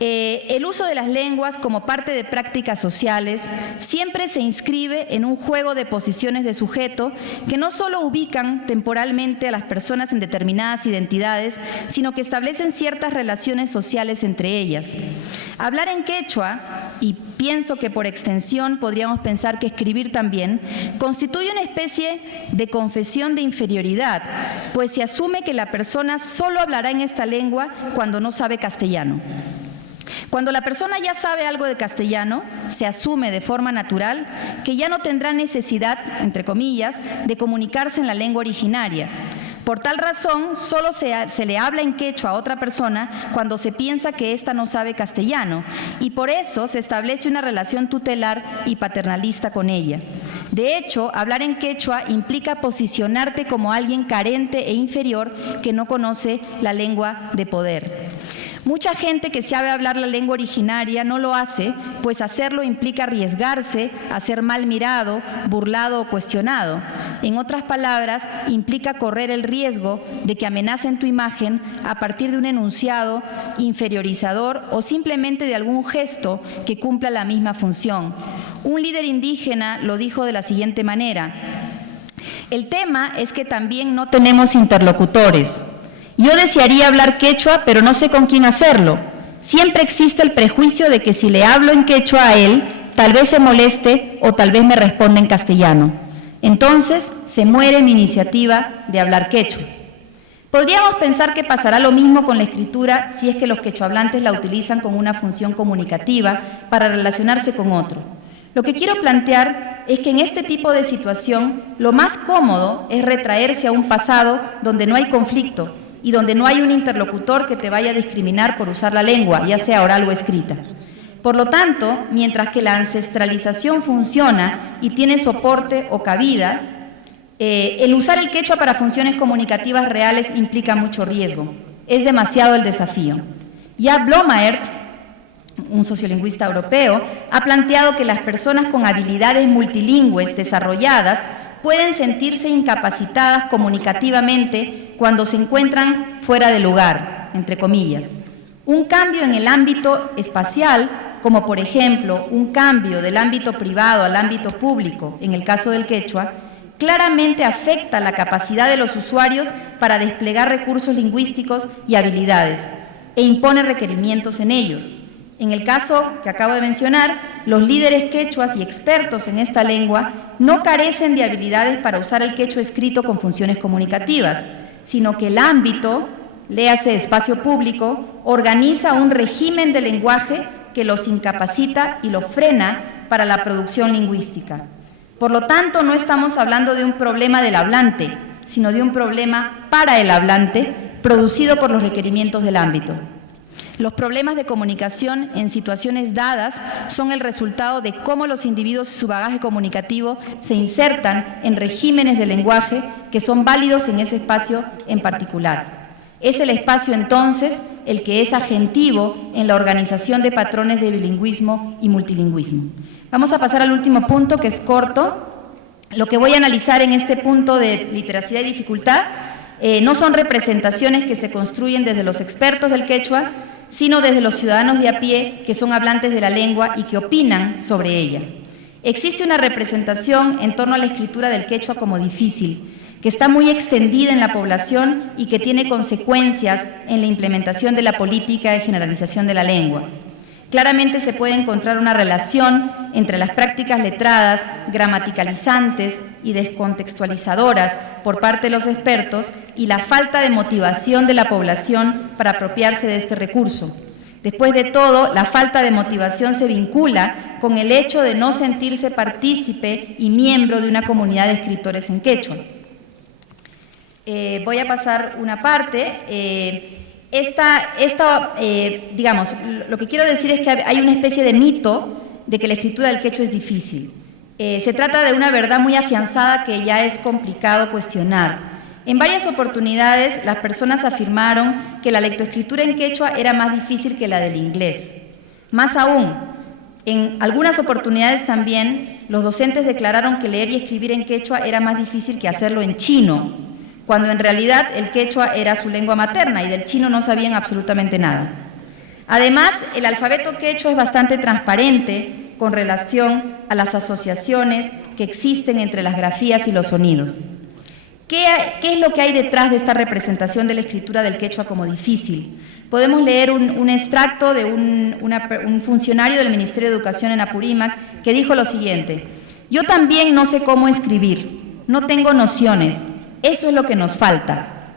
El uso de las lenguas como parte de prácticas sociales siempre se inscribe en un juego de posiciones de sujeto que no solo ubican temporalmente a las personas en determinadas identidades, sino que establecen ciertas relaciones sociales entre ellas. Hablar en quechua, y pienso que por extensión podríamos pensar que escribir también, constituye una especie de confesión de inferioridad, pues se asume que la persona solo hablará en esta lengua cuando no sabe castellano. Cuando la persona ya sabe algo de castellano, se asume de forma natural que ya no tendrá necesidad, entre comillas, de comunicarse en la lengua originaria. Por tal razón, solo se le habla en quechua a otra persona cuando se piensa que ésta no sabe castellano, y por eso se establece una relación tutelar y paternalista con ella. De hecho, hablar en quechua implica posicionarte como alguien carente e inferior que no conoce la lengua de poder. Mucha gente que sabe hablar la lengua originaria no lo hace, pues hacerlo implica arriesgarse a ser mal mirado, burlado o cuestionado. En otras palabras, implica correr el riesgo de que amenacen tu imagen a partir de un enunciado inferiorizador o simplemente de algún gesto que cumpla la misma función. Un líder indígena lo dijo de la siguiente manera: el tema es que también no tenemos interlocutores. Yo desearía hablar quechua, pero no sé con quién hacerlo. Siempre existe el prejuicio de que si le hablo en quechua a él, tal vez se moleste o tal vez me responda en castellano. Entonces, se muere mi iniciativa de hablar quechua. Podríamos pensar que pasará lo mismo con la escritura si es que los quechuahablantes la utilizan con una función comunicativa para relacionarse con otro. Lo que quiero plantear es que en este tipo de situación lo más cómodo es retraerse a un pasado donde no hay conflicto y donde no hay un interlocutor que te vaya a discriminar por usar la lengua, ya sea oral o escrita. Por lo tanto, mientras que la ancestralización funciona y tiene soporte o cabida, el usar el quechua para funciones comunicativas reales implica mucho riesgo. Es demasiado el desafío. Ya Blomaert, un sociolingüista europeo, ha planteado que las personas con habilidades multilingües desarrolladas pueden sentirse incapacitadas comunicativamente cuando se encuentran fuera de lugar, entre comillas. Un cambio en el ámbito espacial, como por ejemplo un cambio del ámbito privado al ámbito público, en el caso del quechua, claramente afecta la capacidad de los usuarios para desplegar recursos lingüísticos y habilidades, e impone requerimientos en ellos. En el caso que acabo de mencionar, los líderes quechuas y expertos en esta lengua no carecen de habilidades para usar el quechua escrito con funciones comunicativas, sino que el ámbito, léase espacio público, organiza un régimen de lenguaje que los incapacita y los frena para la producción lingüística. Por lo tanto, no estamos hablando de un problema del hablante, sino de un problema para el hablante, producido por los requerimientos del ámbito. Los problemas de comunicación en situaciones dadas son el resultado de cómo los individuos y su bagaje comunicativo se insertan en regímenes de lenguaje que son válidos en ese espacio en particular. Es el espacio, entonces, el que es agentivo en la organización de patrones de bilingüismo y multilingüismo. Vamos a pasar al último punto, que es corto. Lo que voy a analizar en este punto de literacidad y dificultad no son representaciones que se construyen desde los expertos del quechua, sino desde los ciudadanos de a pie que son hablantes de la lengua y que opinan sobre ella. Existe una representación en torno a la escritura del quechua como difícil, que está muy extendida en la población y que tiene consecuencias en la implementación de la política de generalización de la lengua. Claramente se puede encontrar una relación entre las prácticas letradas, gramaticalizantes, y descontextualizadoras por parte de los expertos y la falta de motivación de la población para apropiarse de este recurso. Después de todo, la falta de motivación se vincula con el hecho de no sentirse partícipe y miembro de una comunidad de escritores en quechua. Voy a pasar una parte. Digamos, lo que quiero decir es que hay una especie de mito de que la escritura del quechua es difícil. Se trata de una verdad muy afianzada que ya es complicado cuestionar. En varias oportunidades, las personas afirmaron que la lectoescritura en quechua era más difícil que la del inglés. Más aún, en algunas oportunidades también, los docentes declararon que leer y escribir en quechua era más difícil que hacerlo en chino, cuando en realidad el quechua era su lengua materna y del chino no sabían absolutamente nada. Además, el alfabeto quechua es bastante transparente con relación a las asociaciones que existen entre las grafías y los sonidos. ¿Qué es lo que hay detrás de esta representación de la escritura del quechua como difícil? Podemos leer un extracto de un funcionario del Ministerio de Educación en Apurímac que dijo lo siguiente: yo también no sé cómo escribir, no tengo nociones, eso es lo que nos falta.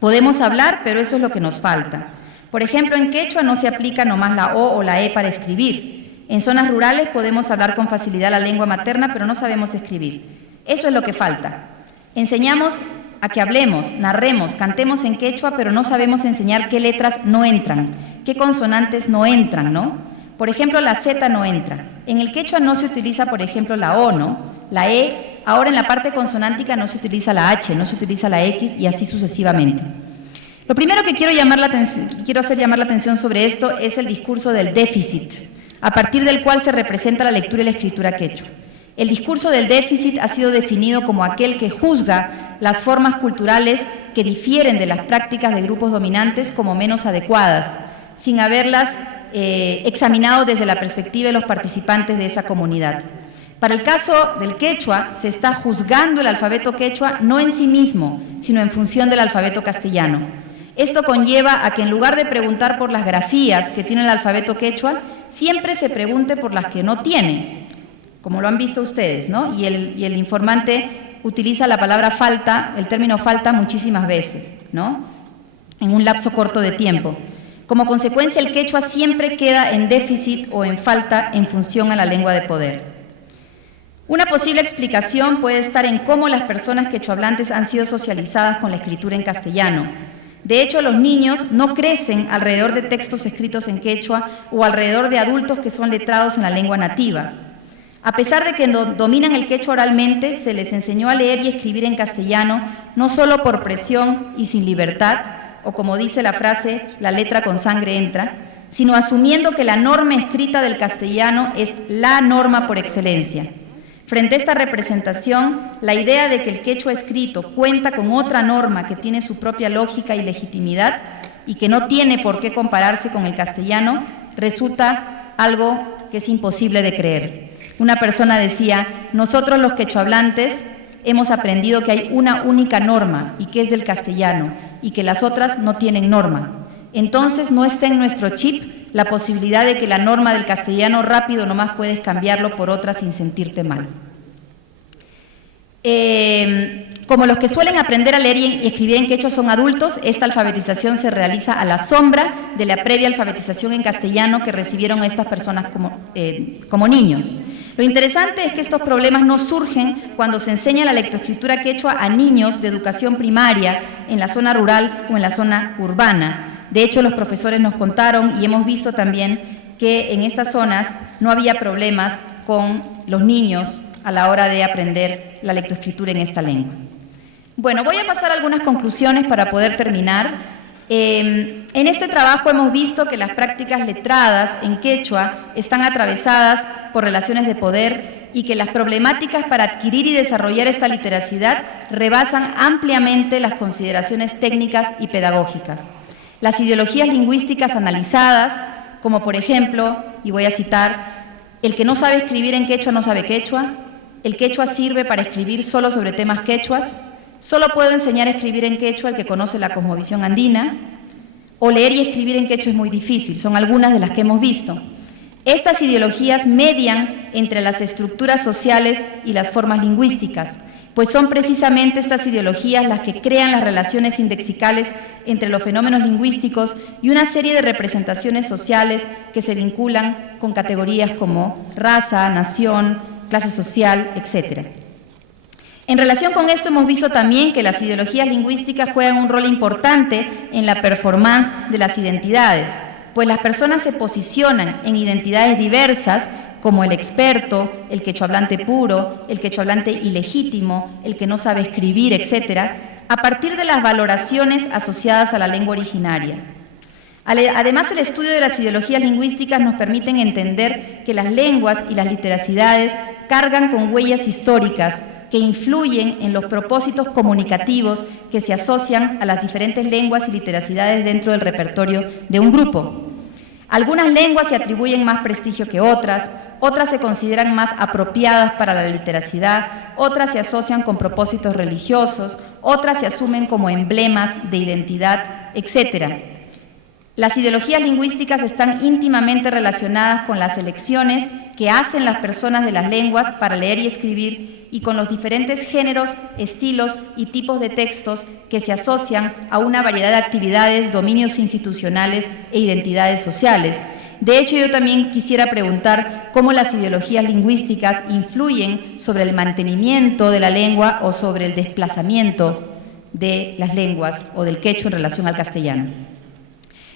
Podemos hablar, pero eso es lo que nos falta. Por ejemplo, en quechua no se aplica nomás la O o la E para escribir. En zonas rurales podemos hablar con facilidad la lengua materna, pero no sabemos escribir. Eso es lo que falta. Enseñamos a que hablemos, narremos, cantemos en quechua, pero no sabemos enseñar qué letras no entran, qué consonantes no entran, ¿no? Por ejemplo, la Z no entra. En el quechua no se utiliza, por ejemplo, la O, ¿no? La E, ahora en la parte consonántica no se utiliza la H, no se utiliza la X y así sucesivamente. Lo primero que quiero hacer llamar la atención sobre esto es el discurso del déficit, a partir del cual se representa la lectura y la escritura quechua. El discurso del déficit ha sido definido como aquel que juzga las formas culturales que difieren de las prácticas de grupos dominantes como menos adecuadas, sin haberlas examinado desde la perspectiva de los participantes de esa comunidad. Para el caso del quechua, se está juzgando el alfabeto quechua no en sí mismo, sino en función del alfabeto castellano. Esto conlleva a que en lugar de preguntar por las grafías que tiene el alfabeto quechua, siempre se pregunte por las que no tiene, como lo han visto ustedes, ¿no? Y el informante utiliza la palabra falta, el término falta muchísimas veces, ¿no? En un lapso corto de tiempo. Como consecuencia, el quechua siempre queda en déficit o en falta en función a la lengua de poder. Una posible explicación puede estar en cómo las personas quechohablantes han sido socializadas con la escritura en castellano. De hecho, los niños no crecen alrededor de textos escritos en quechua o alrededor de adultos que son letrados en la lengua nativa. A pesar de que dominan el quechua oralmente, se les enseñó a leer y escribir en castellano, no solo por presión y sin libertad, o como dice la frase, la letra con sangre entra, sino asumiendo que la norma escrita del castellano es la norma por excelencia. Frente a esta representación, la idea de que el quechua escrito cuenta con otra norma que tiene su propia lógica y legitimidad y que no tiene por qué compararse con el castellano, resulta algo que es imposible de creer. Una persona decía: nosotros los quechohablantes hemos aprendido que hay una única norma y que es del castellano y que las otras no tienen norma. Entonces no está en nuestro chip la posibilidad de que la norma del castellano rápido nomás puedes cambiarlo por otra sin sentirte mal. Como los que suelen aprender a leer y escribir en quechua son adultos, esta alfabetización se realiza a la sombra de la previa alfabetización en castellano que recibieron estas personas como niños. Lo interesante es que estos problemas no surgen cuando se enseña la lectoescritura quechua a niños de educación primaria en la zona rural o en la zona urbana. De hecho, los profesores nos contaron y hemos visto también que en estas zonas no había problemas con los niños a la hora de aprender la lectoescritura en esta lengua. Bueno, voy a pasar a algunas conclusiones para poder terminar. En este trabajo hemos visto que las prácticas letradas en quechua están atravesadas por relaciones de poder y que las problemáticas para adquirir y desarrollar esta literacidad rebasan ampliamente las consideraciones técnicas y pedagógicas. Las ideologías lingüísticas analizadas, como por ejemplo, y voy a citar, el que no sabe escribir en quechua no sabe quechua, el quechua sirve para escribir solo sobre temas quechuas, solo puedo enseñar a escribir en quechua el que conoce la cosmovisión andina, o leer y escribir en quechua es muy difícil, son algunas de las que hemos visto. Estas ideologías median entre las estructuras sociales y las formas lingüísticas. pues son precisamente estas ideologías las que crean las relaciones indexicales entre los fenómenos lingüísticos y una serie de representaciones sociales que se vinculan con categorías como raza, nación, clase social, etc. En relación con esto hemos visto también que las ideologías lingüísticas juegan un rol importante en la performance de las identidades, pues las personas se posicionan en identidades diversas como el experto, el quechohablante puro, el quechohablante ilegítimo, el que no sabe escribir, etcétera, a partir de las valoraciones asociadas a la lengua originaria. Además, el estudio de las ideologías lingüísticas nos permiten entender que las lenguas y las literacidades cargan con huellas históricas que influyen en los propósitos comunicativos que se asocian a las diferentes lenguas y literacidades dentro del repertorio de un grupo. Algunas lenguas se atribuyen más prestigio que otras se consideran más apropiadas para la literacidad, otras se asocian con propósitos religiosos, otras se asumen como emblemas de identidad, etc. Las ideologías lingüísticas están íntimamente relacionadas con las elecciones que hacen las personas de las lenguas para leer y escribir y con los diferentes géneros, estilos y tipos de textos que se asocian a una variedad de actividades, dominios institucionales e identidades sociales. De hecho, yo también quisiera preguntar cómo las ideologías lingüísticas influyen sobre el mantenimiento de la lengua o sobre el desplazamiento de las lenguas o del quechua en relación al castellano.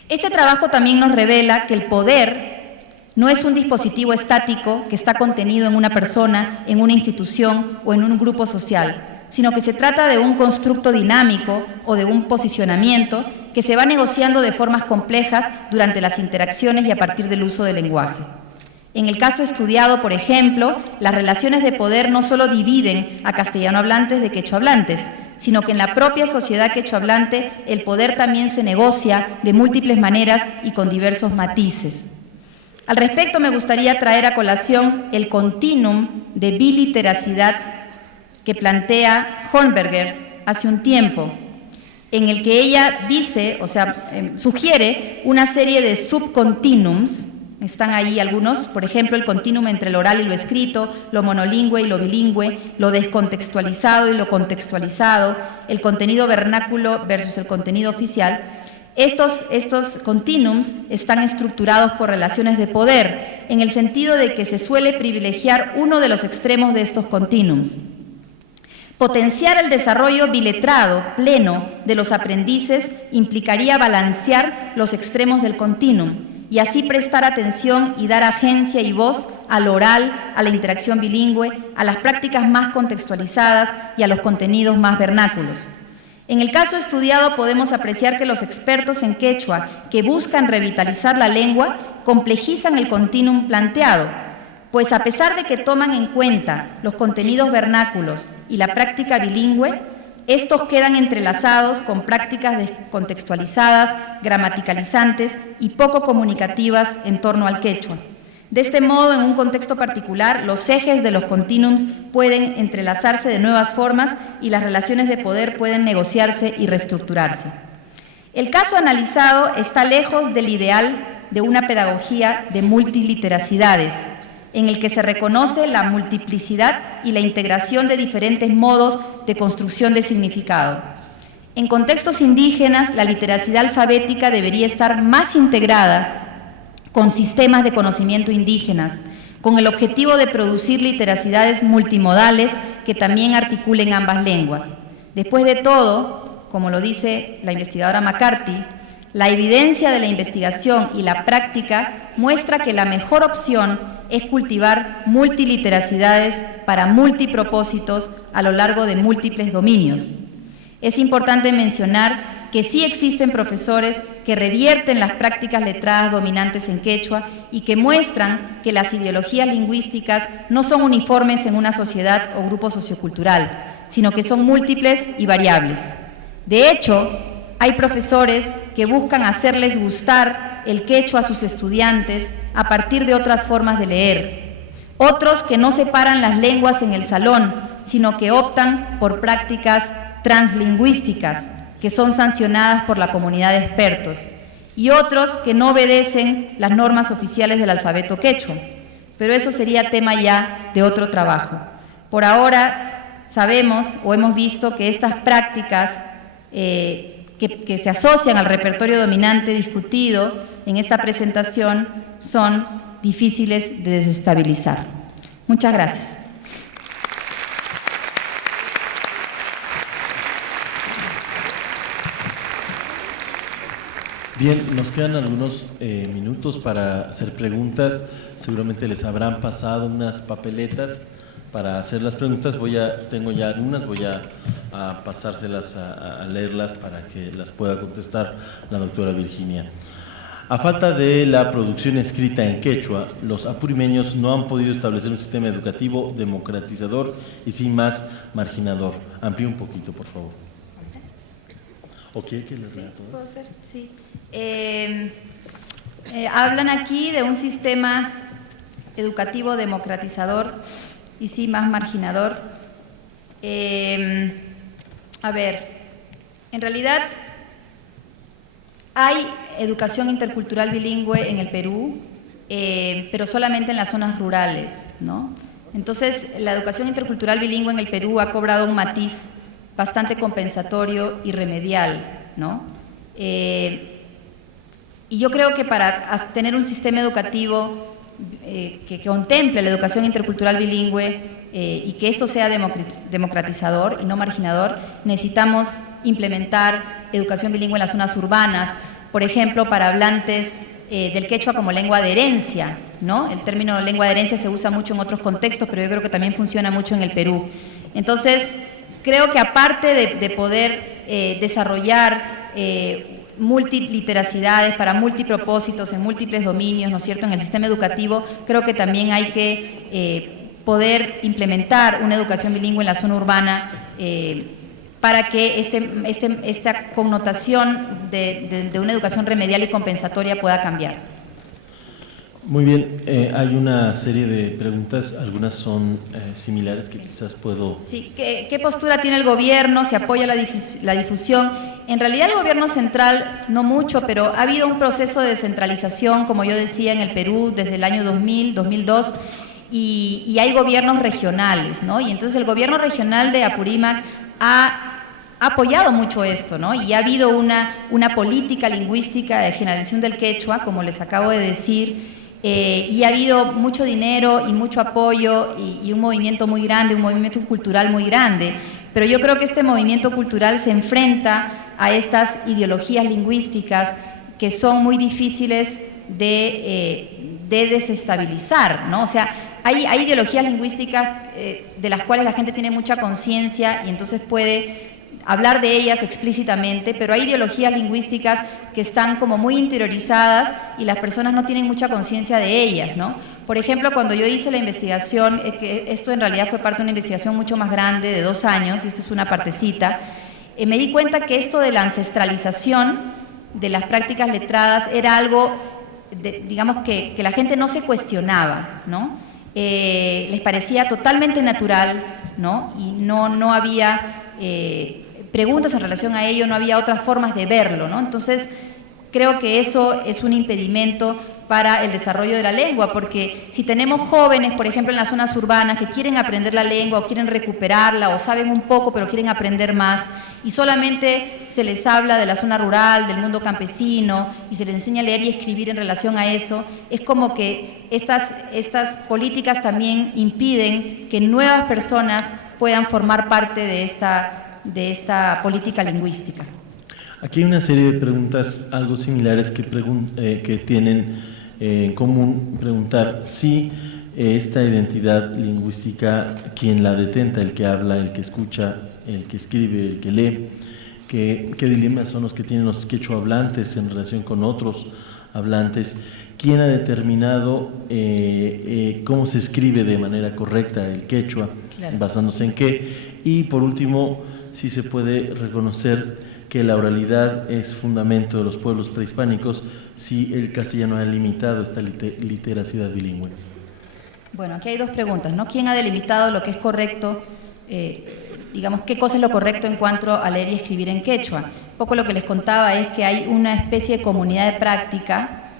Este trabajo también nos revela que el poder no es un dispositivo estático que está contenido en una persona, en una institución o en un grupo social, sino que se trata de un constructo dinámico o de un posicionamiento que se va negociando de formas complejas durante las interacciones y a partir del uso del lenguaje. En el caso estudiado, por ejemplo, las relaciones de poder no solo dividen a castellanohablantes de quechohablantes, sino que en la propia sociedad quechohablante el poder también se negocia de múltiples maneras y con diversos matices. Al respecto, me gustaría traer a colación el continuum de biliteracidad que plantea Hornberger hace un tiempo, en el que ella dice, sugiere una serie de subcontinuums. Están ahí algunos, por ejemplo, el continuum entre lo oral y lo escrito, lo monolingüe y lo bilingüe, lo descontextualizado y lo contextualizado, el contenido vernáculo versus el contenido oficial. Estos continuums están estructurados por relaciones de poder, en el sentido de que se suele privilegiar uno de los extremos de estos continuums. Potenciar el desarrollo biletrado pleno de los aprendices implicaría balancear los extremos del continuum y así prestar atención y dar agencia y voz al oral, a la interacción bilingüe, a las prácticas más contextualizadas y a los contenidos más vernáculos. En el caso estudiado podemos apreciar que los expertos en quechua que buscan revitalizar la lengua complejizan el continuum planteado, pues a pesar de que toman en cuenta los contenidos vernáculos y la práctica bilingüe, estos quedan entrelazados con prácticas descontextualizadas, gramaticalizantes y poco comunicativas en torno al quechua. De este modo, en un contexto particular, los ejes de los continuums pueden entrelazarse de nuevas formas y las relaciones de poder pueden negociarse y reestructurarse. El caso analizado está lejos del ideal de una pedagogía de multiliteracidades, en el que se reconoce la multiplicidad y la integración de diferentes modos de construcción de significado. En contextos indígenas, la literacidad alfabética debería estar más integrada con sistemas de conocimiento indígenas, con el objetivo de producir literacidades multimodales que también articulen ambas lenguas. Después de todo, como lo dice la investigadora McCarthy, la evidencia de la investigación y la práctica muestra que la mejor opción es cultivar multiliteracidades para multipropósitos a lo largo de múltiples dominios. Es importante mencionar que sí existen profesores que revierten las prácticas letradas dominantes en quechua y que muestran que las ideologías lingüísticas no son uniformes en una sociedad o grupo sociocultural, sino que son múltiples y variables. De hecho, hay profesores que buscan hacerles gustar el quechua a sus estudiantes a partir de otras formas de leer. Otros que no separan las lenguas en el salón, sino que optan por prácticas translingüísticas, que son sancionadas por la comunidad de expertos. Y otros que no obedecen las normas oficiales del alfabeto quechua. Pero eso sería tema ya de otro trabajo. Por ahora, sabemos o hemos visto que estas prácticas que se asocian al repertorio dominante discutido en esta presentación son difíciles de desestabilizar. Muchas gracias. Bien, nos quedan algunos minutos para hacer preguntas. Seguramente les habrán pasado unas papeletas para hacer las preguntas. Tengo ya algunas, voy a pasárselas a leerlas para que las pueda contestar la doctora Virginia. A falta de la producción escrita en quechua, los apurimeños no han podido establecer un sistema educativo democratizador y sin más marginador. Amplíe un poquito, por favor. ¿O quiere que les lea todos? ¿Puedo hacer? Sí. Hablan aquí de un sistema educativo democratizador y sí más marginador. A ver, en realidad hay educación intercultural bilingüe en el Perú, pero solamente en las zonas rurales, ¿no? Entonces, la educación intercultural bilingüe en el Perú ha cobrado un matiz bastante compensatorio y remedial, ¿no? Y yo creo que para tener un sistema educativo que contemple la educación intercultural bilingüe y que esto sea democratizador y no marginador, necesitamos implementar educación bilingüe en las zonas urbanas, por ejemplo, para hablantes del quechua como lengua de herencia, ¿no? El término lengua de herencia se usa mucho en otros contextos, pero yo creo que también funciona mucho en el Perú. Entonces, creo que aparte de poder desarrollar multiliteracidades para multipropósitos en múltiples dominios, ¿no es cierto?, en el sistema educativo, creo que también hay que poder implementar una educación bilingüe en la zona urbana para que esta connotación de una educación remedial y compensatoria pueda cambiar. Muy bien, hay una serie de preguntas, algunas son similares que quizás puedo… Sí, ¿qué postura tiene el gobierno? ¿Se apoya la difusión? En realidad el gobierno central no mucho, pero ha habido un proceso de descentralización, como yo decía, en el Perú desde el año 2000, 2002, y hay gobiernos regionales, ¿no? Y entonces el gobierno regional de Apurímac ha apoyado mucho esto, ¿no? Y ha habido una política lingüística de generalización del quechua, como les acabo de decir, y ha habido mucho dinero y mucho apoyo y un movimiento muy grande, un movimiento cultural muy grande, pero yo creo que este movimiento cultural se enfrenta a estas ideologías lingüísticas que son muy difíciles de desestabilizar, ¿no? O sea, hay ideologías lingüísticas de las cuales la gente tiene mucha conciencia y entonces puede hablar de ellas explícitamente, pero hay ideologías lingüísticas que están como muy interiorizadas y las personas no tienen mucha conciencia de ellas, ¿no? Por ejemplo, cuando yo hice la investigación, que esto en realidad fue parte de una investigación mucho más grande, de 2 años, y esta es una partecita, me di cuenta que esto de la ancestralización de las prácticas letradas era algo, digamos, que la gente no se cuestionaba, ¿no? Les parecía totalmente natural, ¿no? Y no había preguntas en relación a ello, no había otras formas de verlo, ¿no? Entonces, creo que eso es un impedimento para el desarrollo de la lengua, porque si tenemos jóvenes, por ejemplo, en las zonas urbanas que quieren aprender la lengua o quieren recuperarla o saben un poco pero quieren aprender más y solamente se les habla de la zona rural, del mundo campesino y se les enseña a leer y escribir en relación a eso, es como que estas políticas también impiden que nuevas personas puedan formar parte de esta política lingüística. Aquí hay una serie de preguntas algo similares que tienen en común preguntar si esta identidad lingüística, quien la detenta, el que habla, el que escucha, el que escribe, el que lee, qué dilemas son los que tienen los quechua hablantes en relación con otros hablantes, quién ha determinado cómo se escribe de manera correcta el quechua, claro, basándose en qué, y por último, si se puede reconocer que la oralidad es fundamento de los pueblos prehispánicos, si el castellano ha limitado esta literacidad bilingüe. Bueno, aquí hay 2 preguntas, ¿no? ¿Quién ha delimitado lo que es correcto, digamos, qué cosa es lo correcto en cuanto a leer y escribir en quechua? Un poco lo que les contaba es que hay una especie de comunidad de práctica,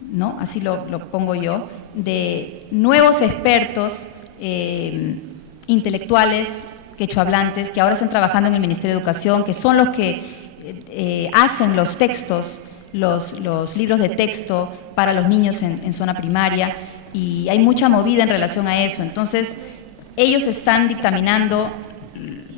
¿no? Así lo pongo yo, de nuevos expertos intelectuales quechohablantes que ahora están trabajando en el Ministerio de Educación, que son los que hacen los textos, los libros de texto para los niños en zona primaria, y hay mucha movida en relación a eso. Entonces, ellos están dictaminando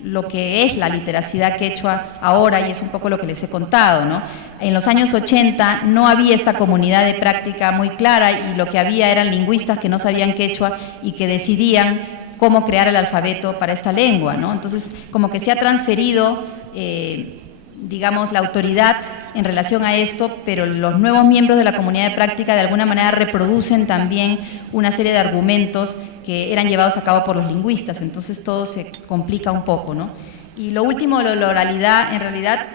lo que es la literacidad quechua ahora, y es un poco lo que les he contado, ¿no? En los años 80 no había esta comunidad de práctica muy clara, y lo que había eran lingüistas que no sabían quechua y que decidían cómo crear el alfabeto para esta lengua, ¿no? Entonces, como que se ha transferido, digamos, la autoridad en relación a esto, pero los nuevos miembros de la comunidad de práctica de alguna manera reproducen también una serie de argumentos que eran llevados a cabo por los lingüistas. Entonces todo se complica un poco, ¿no? Y lo último, la oralidad, en realidad,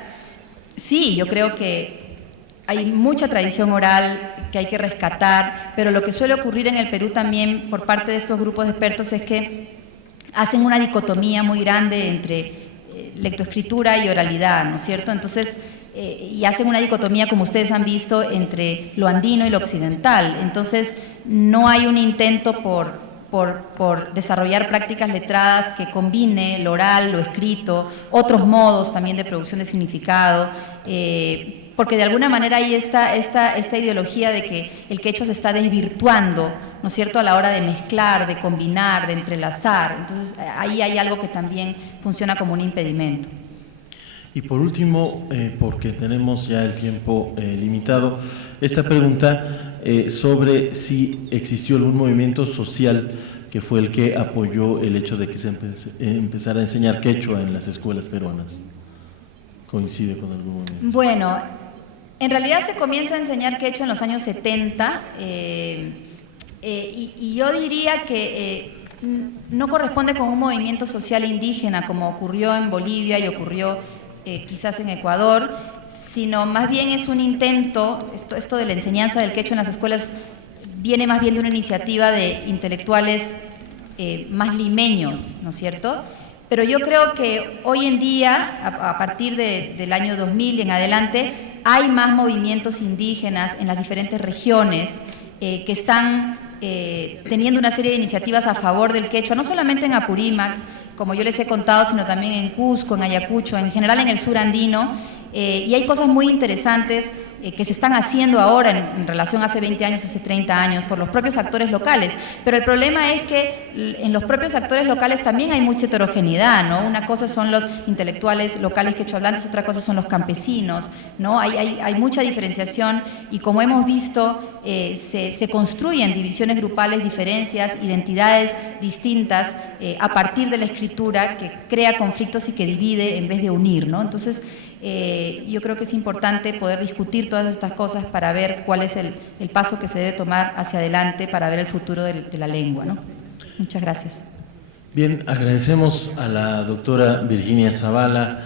sí, yo creo que hay mucha tradición oral que hay que rescatar, pero lo que suele ocurrir en el Perú también por parte de estos grupos de expertos es que hacen una dicotomía muy grande entre lectoescritura y oralidad, ¿no es cierto? Entonces, y hacen una dicotomía, como ustedes han visto, entre lo andino y lo occidental. Entonces, no hay un intento por desarrollar prácticas letradas que combine lo oral, lo escrito, otros modos también de producción de significado, porque de alguna manera hay esta ideología de que el quechua se está desvirtuando, ¿no es cierto?, a la hora de mezclar, de combinar, de entrelazar. Entonces, ahí hay algo que también funciona como un impedimento. Y por último, porque tenemos ya el tiempo limitado, esta pregunta sobre si existió algún movimiento social que fue el que apoyó el hecho de que se empezara a enseñar quechua en las escuelas peruanas. ¿Coincide con algún movimiento? Bueno, en realidad se comienza a enseñar quechua en los años 70, y yo diría que no corresponde con un movimiento social indígena como ocurrió en Bolivia y ocurrió quizás en Ecuador, sino más bien es un intento, esto de la enseñanza del quechua en las escuelas viene más bien de una iniciativa de intelectuales más limeños, ¿no es cierto? Pero yo creo que hoy en día, a partir del año 2000 y en adelante, hay más movimientos indígenas en las diferentes regiones que están teniendo una serie de iniciativas a favor del quechua, no solamente en Apurímac, como yo les he contado, sino también en Cusco, en Ayacucho, en general en el sur andino, y hay cosas muy interesantes que se están haciendo ahora en relación a hace 20 años, hace 30 años, por los propios actores locales. Pero el problema es que en los propios actores locales también hay mucha heterogeneidad, ¿no? Una cosa son los intelectuales locales quechohablantes, otra cosa son los campesinos, ¿no? Hay mucha diferenciación, y como hemos visto, se construyen divisiones grupales, diferencias, identidades distintas a partir de la escritura, que crea conflictos y que divide en vez de unir, ¿no? Entonces, yo creo que es importante poder discutir todas estas cosas para ver cuál es el paso que se debe tomar hacia adelante para ver el futuro de la lengua, ¿no? Muchas gracias. Bien, agradecemos a la doctora Virginia Zavala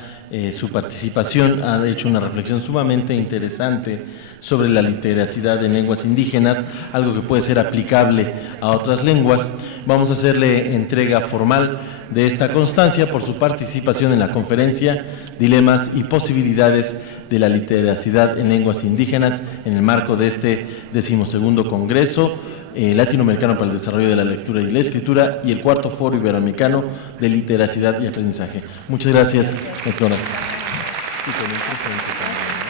su participación. Ha hecho una reflexión sumamente interesante sobre la literacidad en lenguas indígenas, algo que puede ser aplicable a otras lenguas. Vamos a hacerle entrega formal de esta constancia por su participación en la conferencia Dilemas y posibilidades de la literacidad en lenguas indígenas en el marco de este 12º Congreso Latinoamericano para el Desarrollo de la Lectura y la Escritura y el 4º Foro Iberoamericano de Literacidad y Aprendizaje. Muchas gracias, doctora. Y con el presente también.